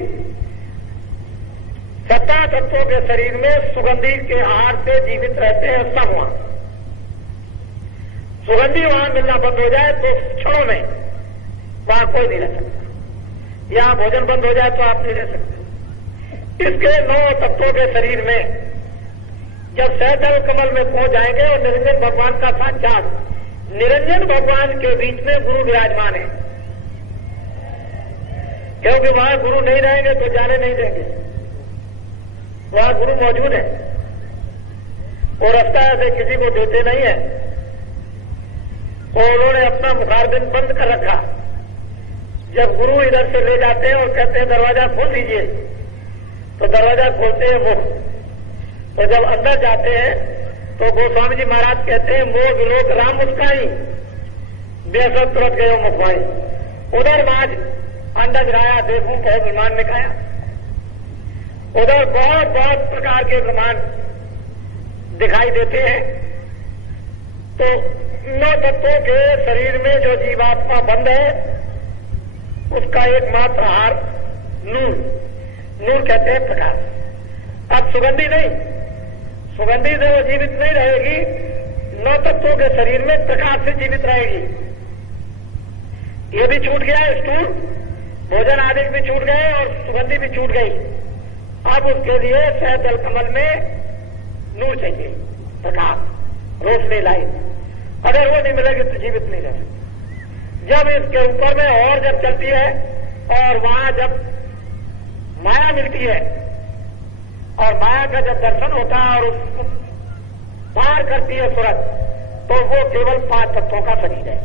17 तत्वों के शरीर में सुगंधी के आहार से जीवित रहते हैं सब। वहां सुगंधी वहां मिलना बंद हो जाए तो क्षणों में वहां कोई नहीं रह सकता। यहां भोजन बंद हो जाए तो आप नहीं रह सकते। इसके 9 तत्वों के शरीर में जब सहजल कमल में पहुंच जाएंगे और निरंजन भगवान का साक्षात, निरंजन भगवान के बीच में गुरु विराजमान है, क्योंकि वहां गुरु नहीं रहेंगे तो जाने नहीं देंगे, वहां गुरु मौजूद है। और रास्ता ऐसे किसी को देते नहीं है, और उन्होंने अपना मुखारबिंद बंद कर रखा। जब गुरु इधर से ले जाते हैं और कहते हैं दरवाजा खोल दीजिए, तो दरवाजा खोलते हैं मुख, तो जब अंदर जाते हैं तो गोस्वामी जी महाराज कहते हैं मोह विलोक राम मुस्काई, बेसत तुरंत गयो मुखवाई। उधर माज अंडज राया देखूं बहुत ब्रह्मांड निकाया, उधर बहुत बहुत प्रकार के ब्रह्मांड दिखाई देते हैं। तो 9 तत्वों के शरीर में जो जीवात्मा बंद है, उसका एकमात्र आहार नूर कहते हैं प्रकाश। अब सुगंधी नहीं, सुगंधी से वो जीवित नहीं रहेगी, 9 तत्वों के शरीर में प्रकाश से जीवित रहेगी। ये भी छूट गया, स्थूल भोजन आदि भी छूट गए और सुगंधी भी छूट गई। अब उसके लिए सहजल कमल में नूर चाहिए, प्रकाश, रोशनी, लाइट। अगर वो नहीं मिलेगी तो जीवित नहीं रह सकती। जब इसके ऊपर में और जब चलती है और वहां जब माया मिलती है और माया का जब दर्शन होता है और उसको पार करती है सूरज, तो वो केवल 5 तत्वों का शरीर है।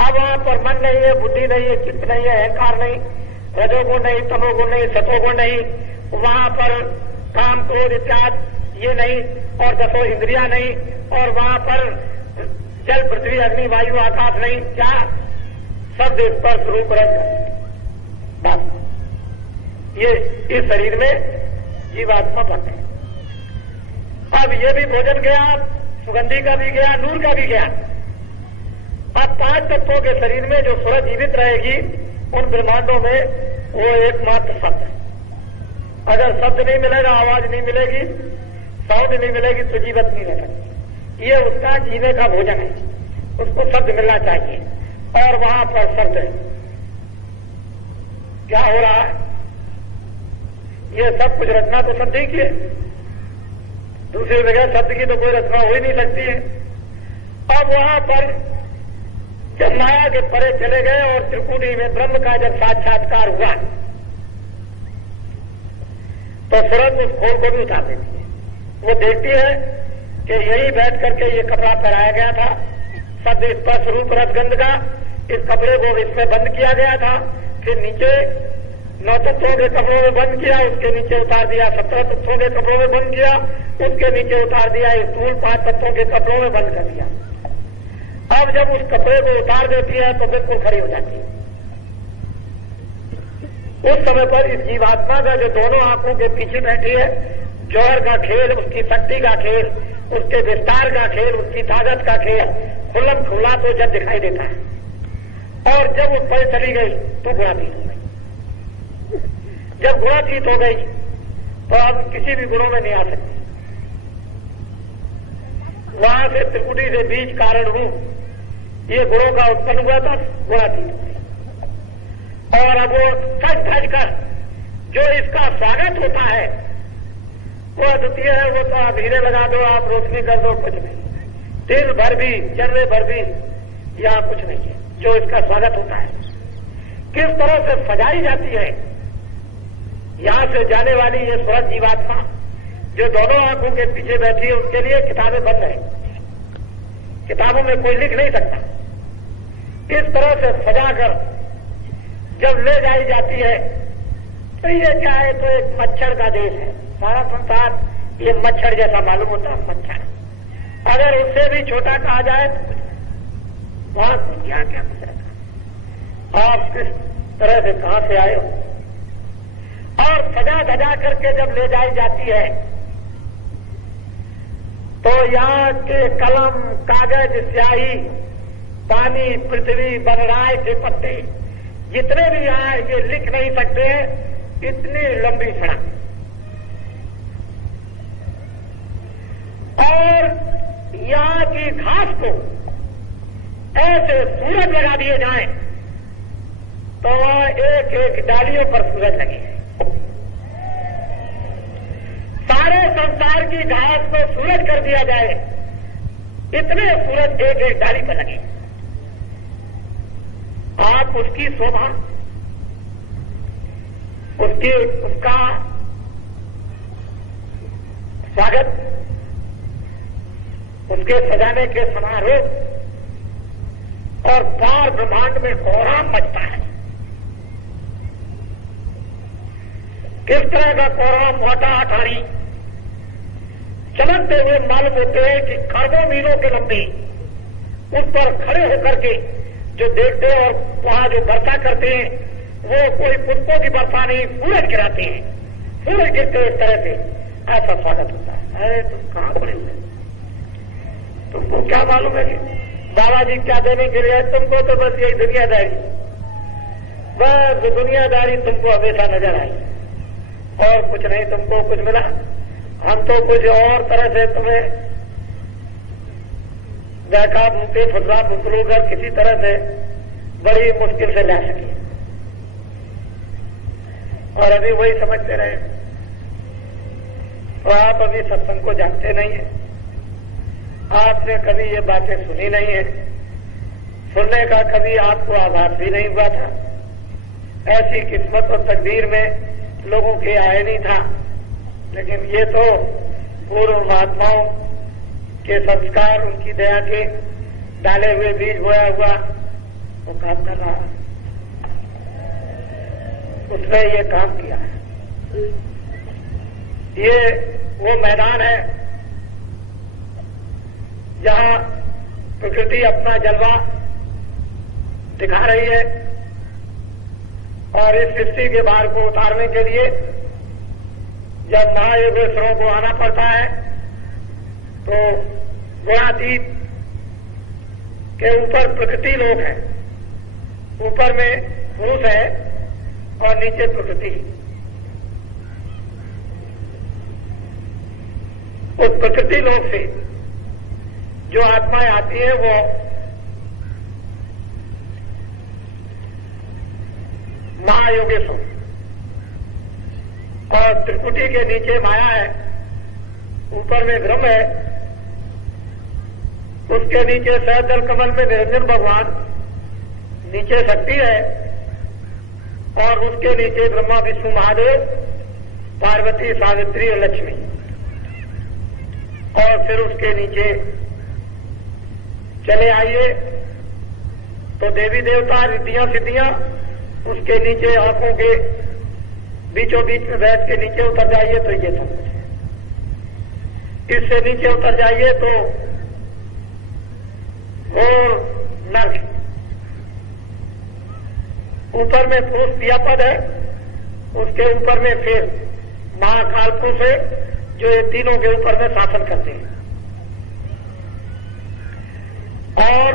अब वहां पर मन नहीं है, बुद्धि नहीं है, चित्त नहीं है, अहंकार नहीं, रजोगुण नहीं, तमोगुण नहीं, सतोगुण नहीं, वहां पर काम क्रोध इत्यादि ये नहीं, और 10 इंद्रियां नहीं, और वहां पर जल पृथ्वी अग्नि वायु आकाश नहीं, क्या शब्द स्पर्श रूप रस, बस ये इस शरीर में जीवात्मा पड़ते हैं। अब ये भी भोजन गया, सुगंधी का भी गया, नूर का भी गया। अब 5 तत्वों के शरीर में जो सूरज जीवित रहेगी, उन ब्रह्मांडों में वो एकमात्र शब्द है। अगर शब्द नहीं मिलेगा, आवाज नहीं मिलेगी, साउंड नहीं मिलेगी, तो जीवित नहीं रह सकती। ये उसका जीने का भोजन है, उसको शब्द मिलना चाहिए, और वहां पर शब्द है। क्या हो रहा है? ये सब कुछ रचना तो शब्द ही की है, दूसरी जगह शब्द की तो कोई रचना हो ही नहीं सकती है। अब वहां पर जब माया के परे चले गए और त्रिकुटी में ब्रह्म का जब साक्षात्कार हुआ, तो सूरज उस खोल को भी उतार देती है। वो देखती है कि यही बैठ करके ये कपड़ा पहनाया गया था, शब्द स्पर्श रूप रसगंध का, इस कपड़े को इसमें बंद किया गया था, फिर नीचे 9 तत्वों के कपड़ों में बंद किया, उसके नीचे उतार दिया 17 तत्वों के कपड़ों में बंद किया, उसके नीचे उतार दिया स्थूल 5 तत्वों के कपड़ों में बंद कर दिया। अब जब उस कपड़े को उतार देती है तो बिल्कुल खड़ी हो जाती है। उस समय पर इस जीवात्मा का जो दोनों आंखों के पीछे बैठी है, जौहर का खेल, उसकी शक्ति का खेल, उसके विस्तार का खेल, उसकी ताकत का खेल खुल्लम खुल्ला तो जब दिखाई देता है। और जब वो पल चली गई तो गुणातीत हो गई। जब गुणातीत हो गई तो अब किसी भी गुणों में नहीं आ सकती। वहां से त्रिपुटी से बीज कारण रूप ये गुणों का उत्पन्न हुआ था, गुणातीत हो गई। और अब वो सच धज कर जो इसका स्वागत होता है वो अद्वितीय है। वो तो आप हीरे लगा दो, आप रोशनी कर दो, कुछ नहीं। तिल भर भी, चर्रे भर भी या कुछ नहीं है जो इसका स्वागत होता है। किस तरह से सजाई जाती है यहां से जाने वाली ये स्वर्ग जीवात्मा जो दोनों आंखों के पीछे बैठी है, उसके लिए किताबें बंद है। किताबों में कोई लिख नहीं सकता। इस तरह से सजाकर जब ले जाई जाती है तो ये क्या है, तो एक मच्छर का देश है। सारा संसार ये मच्छर जैसा मालूम होता है। मच्छर अगर उससे भी छोटा कहा जाए तो वहां दुनिया क्या कुछ रहता। आप किस तरह से कहां से आए हो। और सजा धजा करके जब ले जाई जाती है तो यहाँ के कलम, कागज, स्याही, पानी, पृथ्वी, बनराय से पत्ते जितने भी यहाँ ये लिख नहीं सकते हैं, इतनी लंबी सड़क। और यहाँ की घास को ऐसे सूरज लगा दिए जाएं तो एक एक डालियों पर सूरज लगे। सारे संसार की घास को सूरज कर दिया जाए, इतने सूरज एक एक डाली पर लगे। आप उसकी शोभा, उसका स्वागत, उसके सजाने के समारोह और पार ब्रह्मांड में कोहराम मचता है। किस तरह का कोहराम, मोटा अठारी चमकते हुए मालूम होते हैं कि खरबों मीलों के लंबी उस पर खड़े होकर के जो देखते हैं और वहां जो वर्षा करते हैं वो कोई पुष्पों की वर्षा नहीं, सूरज गिराते हैं। सूरज गिरते इस तरह से ऐसा स्वागत होता है। अरे तुम कहां पड़े हुए, तुमको क्या मालूम है कि बाबा जी क्या देने के लिए? तुमको तो बस यही दुनियादारी, बस दुनियादारी तुमको हमेशा नजर आई और कुछ नहीं तुमको कुछ मिला। हम तो कुछ और तरह से तुम्हें देखा, भूखे फुसला फुसलू कर किसी तरह से बड़ी मुश्किल से ला सके और अभी वही समझते रहे। तो आप अभी सत्संग को जानते नहीं है, आपने कभी ये बातें सुनी नहीं है, सुनने का कभी आपको आभास भी नहीं हुआ था। ऐसी किस्मत और तकदीर में लोगों के आए नहीं था। लेकिन ये तो पूर्व महात्माओं के संस्कार, उनकी दया के डाले हुए बीज बोया हुआ वो काम कर रहा, उसने ये काम किया है। ये वो मैदान है जहां प्रकृति अपना जलवा दिखा रही है और इस सृष्टि के भार को उतारने के लिए जब महायोगेश्वरों को आना पड़ता है तो गुणातीत के ऊपर प्रकृति लोग हैं, ऊपर में पुरुष है और नीचे प्रकृति। उस प्रकृति लोग से जो आत्माएं आती है वो महायोगेश्वर, और त्रिपुटी के नीचे माया है, ऊपर में ब्रह्म है, उसके नीचे सहजल कमल में निरंजन भगवान, नीचे शक्ति है और उसके नीचे ब्रह्मा विष्णु महादेव, पार्वती, सावित्री और लक्ष्मी, और फिर उसके नीचे चले आइए तो देवी देवता, रिद्धियां सिद्धियां, उसके नीचे आंखों के बीचों बीच में बैठ के नीचे उतर जाइए तो ये सब कुछ है। इससे नीचे उतर जाइए तो और नर्क। ऊपर में पुरुष क्रियापद है, उसके ऊपर में फिर महाकाल पुरुष है जो ये तीनों के ऊपर में शासन करते हैं। और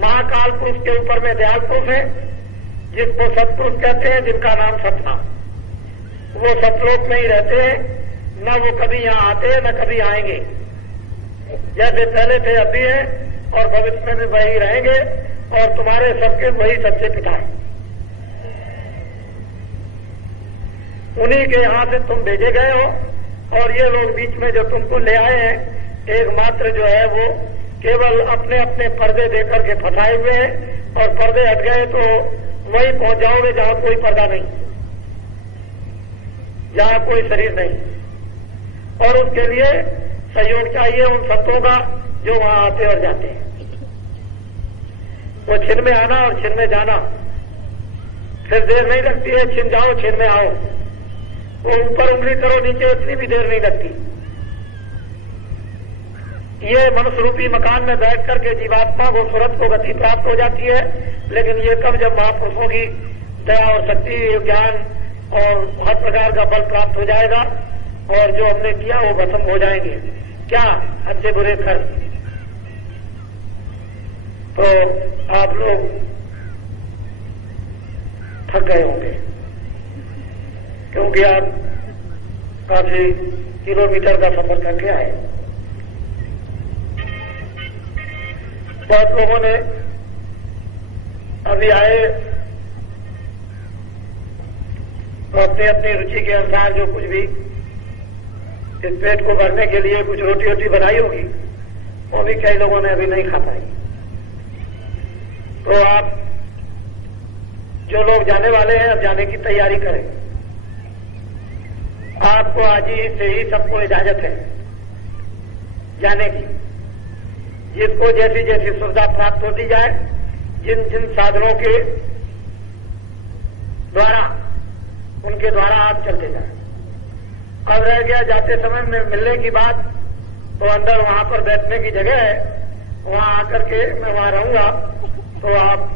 महाकाल पुरुष के ऊपर में दयाल पुरुष है जिसको सत्पुरुष कहते हैं, जिनका नाम सतनाम। वो सतलोक में ही रहते हैं, न वो कभी यहां आते हैं न कभी आएंगे। जैसे पहले थे अब भी हैं और भविष्य में भी वही रहेंगे और तुम्हारे सबके वही सच्चे पिता हैं। उन्हीं के यहां से तुम भेजे गए हो और ये लोग बीच में जो तुमको ले आए हैं, एकमात्र जो है वो केवल अपने अपने पर्दे देकर के फंसाए हुए हैं और पर्दे हट गए तो वहीं पहुंच जाओगे जहां कोई पर्दा नहीं, जहां कोई शरीर नहीं। और उसके लिए सहयोग चाहिए उन संतों का जो वहां आते और जाते हैं। वो छिन में आना और छिन में जाना फिर देर नहीं लगती है। छिन जाओ, छिन में आओ। वो ऊपर उंगली करो, नीचे उतनी भी देर नहीं लगती। ये मनुष्य रूपी मकान में बैठ करके जीवात्मा को सूरत को गति प्राप्त हो जाती है, लेकिन ये कब जब महापुरुषों की दया और शक्ति, ज्ञान और हर प्रकार का बल प्राप्त हो जाएगा और जो हमने किया वो भस्म हो जाएंगे। क्या अच्छे बुरे कर्म। तो आप लोग थक गए होंगे क्योंकि आप काफी किलोमीटर का सफर करके आए। बहुत लोगों ने अभी आए तो अपनी अपनी रुचि के अनुसार जो कुछ भी इस पेट को भरने के लिए कुछ रोटी वोटी बनाई होगी, वो भी कई लोगों ने अभी नहीं खा पाई। तो आप जो लोग जाने वाले हैं अब जाने की तैयारी करें। आपको आज ही से ही सबको इजाजत है जाने की। जिसको जैसी जैसी सुविधा प्राप्त होती जाए, जिन जिन साधनों के द्वारा, उनके द्वारा आप चलते जाए। अब रह गया जाते समय में मिलने की बात, तो अंदर वहां पर बैठने की जगह है, वहां आकर के मैं वहां रहूंगा तो आप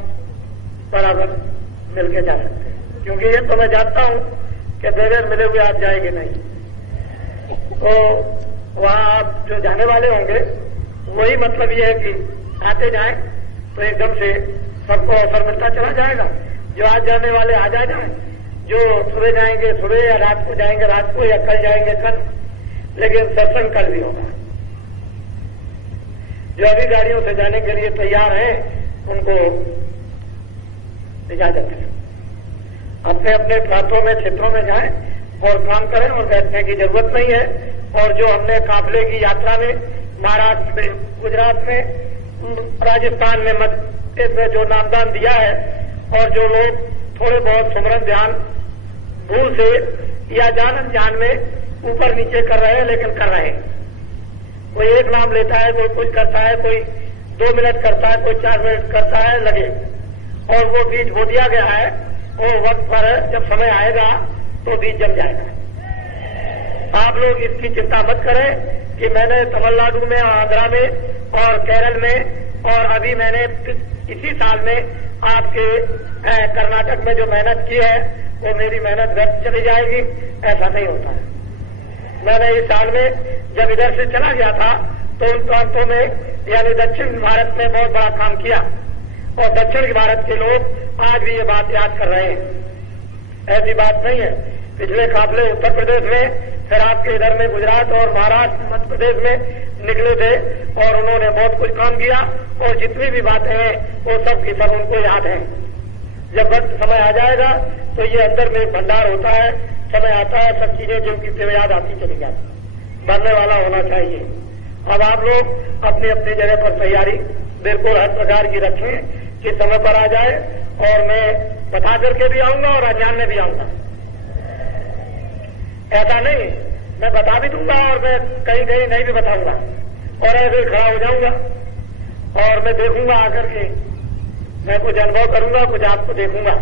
बराबर मिलके जा सकते हैं। क्योंकि ये तो मैं जानता हूं कि बगैर मिले हुए आप जाएंगे नहीं। तो वहां आप जो जाने वाले होंगे वही मतलब ये है कि आते जाएं तो एकदम से सबको अवसर मिलता चला जाएगा। जो आज जाने वाले आज आ जाएं, जो सुबह जाएंगे सुबह, या रात को जाएंगे रात को, या कल जाएंगे कल। लेकिन सत्संग कल भी होगा। जो अभी गाड़ियों से जाने के लिए तैयार हैं उनको इजाजत है। अपने अपने प्रांतों में, क्षेत्रों में जाएं और काम करें और बैठने की जरूरत नहीं है। और जो हमने काफले की यात्रा में महाराष्ट्र में, गुजरात में, राजस्थान में, मध्य में जो नामदान दिया है, और जो लोग थोड़े बहुत सुमरन ध्यान भूल से या जान अनजान में ऊपर नीचे कर रहे हैं, लेकिन कर रहे हैं। कोई एक नाम लेता है, कोई कुछ करता है, कोई 2 मिनट करता है, कोई 4 मिनट करता है, लगे। और वो बीज बो दिया गया है, वो वक्त पर जब समय आएगा तो बीज जम जाएगा। आप लोग इसकी चिंता मत करें कि मैंने तमिलनाडु में, आंध्रा में और केरल में, और अभी मैंने इसी साल में आपके कर्नाटक में जो मेहनत की है वो मेरी मेहनत व्यर्थ चली जाएगी, ऐसा नहीं होता है। मैंने इस साल में जब इधर से चला गया था तो उन प्रांतों में, यानी दक्षिण भारत में बहुत बड़ा काम किया, और दक्षिण भारत के लोग आज भी ये बात याद कर रहे हैं। ऐसी बात नहीं है। पिछले काफले उत्तर प्रदेश में, फिर आपके इधर में गुजरात और महाराष्ट्र, मध्य प्रदेश में निकले थे और उन्होंने बहुत कुछ काम किया, और जितनी भी बातें हैं वो सब की सब उनको याद है। जब वक्त समय आ जाएगा तो ये अंदर में भंडार होता है, समय आता है, सब चीजें जिनकी याद आती चली जाती। बनने वाला होना चाहिए। अब आप लोग अपनी अपनी जगह पर तैयारी बिल्कुल हर प्रकार की रखें कि समय पर आ जाए, और मैं बता करके भी आऊंगा और अज्ञान में भी आऊंगा। ऐसा नहीं, मैं बता भी दूंगा और मैं कहीं कहीं नहीं भी बताऊंगा, और ऐसे ही खड़ा हो जाऊंगा और मैं देखूंगा आकर के, मैं कुछ अनुभव करूंगा, कुछ आपको देखूंगा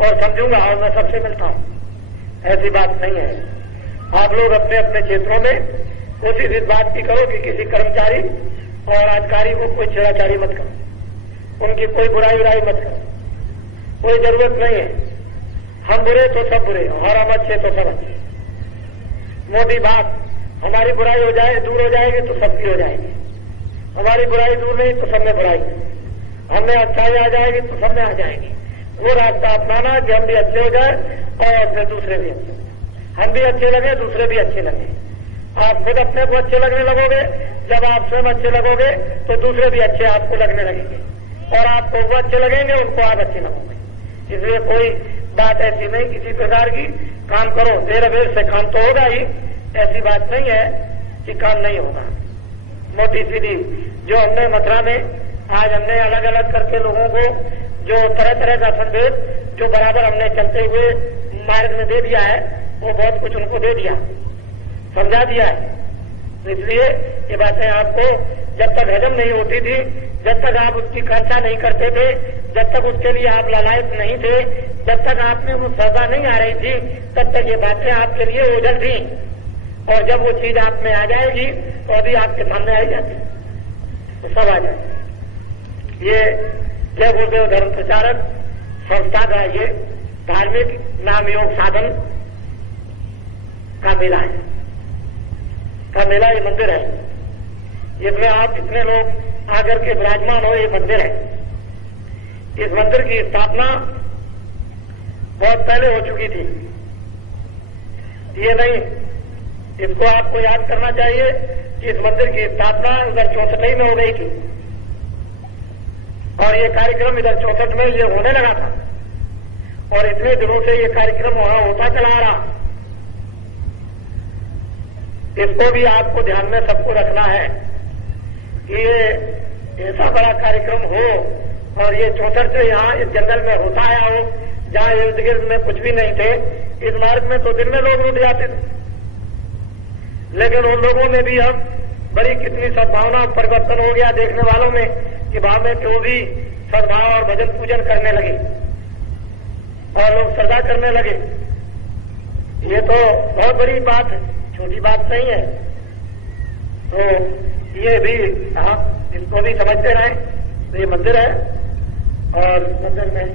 और समझूंगा, और मैं सबसे मिलता हूं। ऐसी बात नहीं है। आप लोग अपने अपने क्षेत्रों में कोशिश इस बात की करो कि किसी कर्मचारी और अधिकारी को कोई छेड़ाछाड़ी मत करो, उनकी कोई बुराई मत करो, कोई जरूरत नहीं है। हम बुरे तो सब बुरे और हम अच्छे तो सब अच्छे। मोटी बात, हमारी बुराई हो जाए दूर हो जाएगी तो सबकी हो जाएगी, हमारी बुराई दूर नहीं तो सब में बुराई, हमें अच्छाई आ जाएगी तो सब में आ जाएगी। वो रास्ता अपनाना कि हम भी अच्छे हो जाए और फिर दूसरे भी अच्छे, हम भी अच्छे लगे दूसरे भी अच्छे लगे। आप खुद अपने को अच्छे लगने लगोगे, जब आप स्वयं अच्छे लगोगे तो दूसरे भी अच्छे आपको लगने लगेंगे और आपको वो अच्छे लगेंगे, उनको आप अच्छे लगोगे। इसलिए कोई बात ऐसी नहीं किसी प्रकार की, काम करो, देर अबेर से काम तो होगा ही, ऐसी बात नहीं है कि काम नहीं होगा। मोटी सीधी जो हमने मथुरा में आज हमने अलग अलग करके लोगों को जो तरह तरह का संदेश जो बराबर हमने चलते हुए मार्ग में दे दिया है, वो बहुत कुछ उनको दे दिया, समझा दिया है। इसलिए ये बातें आपको जब तक हजम नहीं होती थी, जब तक आप उसकी कांक्षा नहीं करते थे, जब तक उसके लिए आप लालायत नहीं थे, जब तक आप में वो सजा नहीं आ रही थी, तब तक ये बातें आपके लिए ओझल थी। और जब वो चीज आप में आ जाएगी तो अभी आपके सामने आई जाती, तो सब आ जाएगी। ये जय गुरुदेव धर्म प्रचारक संस्था का ये धार्मिक नाम योग साधन का मेला है, का मेला ये मंदिर है। इसमें आप इतने लोग आकर के विराजमान हो, ये मंदिर है। इस मंदिर की स्थापना बहुत पहले हो चुकी थी, ये नहीं, इसको आपको याद करना चाहिए कि इस मंदिर की स्थापना इधर 64 में हो गई थी और ये कार्यक्रम इधर 64 में ये होने लगा था और इतने दिनों से ये कार्यक्रम वहां होता चला आ रहा। इसको भी आपको ध्यान में सबको रखना है कि ये ऐसा बड़ा कार्यक्रम हो और ये 64 से यहाँ इस जंगल में होता आया हो, जहाँ इर्द गिर्द में कुछ भी नहीं थे। इस मार्ग में तो दिन में लोग रुट जाते थे, लेकिन उन लोगों में भी अब बड़ी कितनी सद्भावना परिवर्तन हो गया देखने वालों में कि भाव में कि वो भी सद्भाव और भजन पूजन करने लगे और लोग श्रद्धा करने लगे। ये तो बहुत बड़ी बात है, छोटी बात नहीं है। तो ये भी आप इसको भी समझते रहें। तो ये मंदिर है और मंदिर में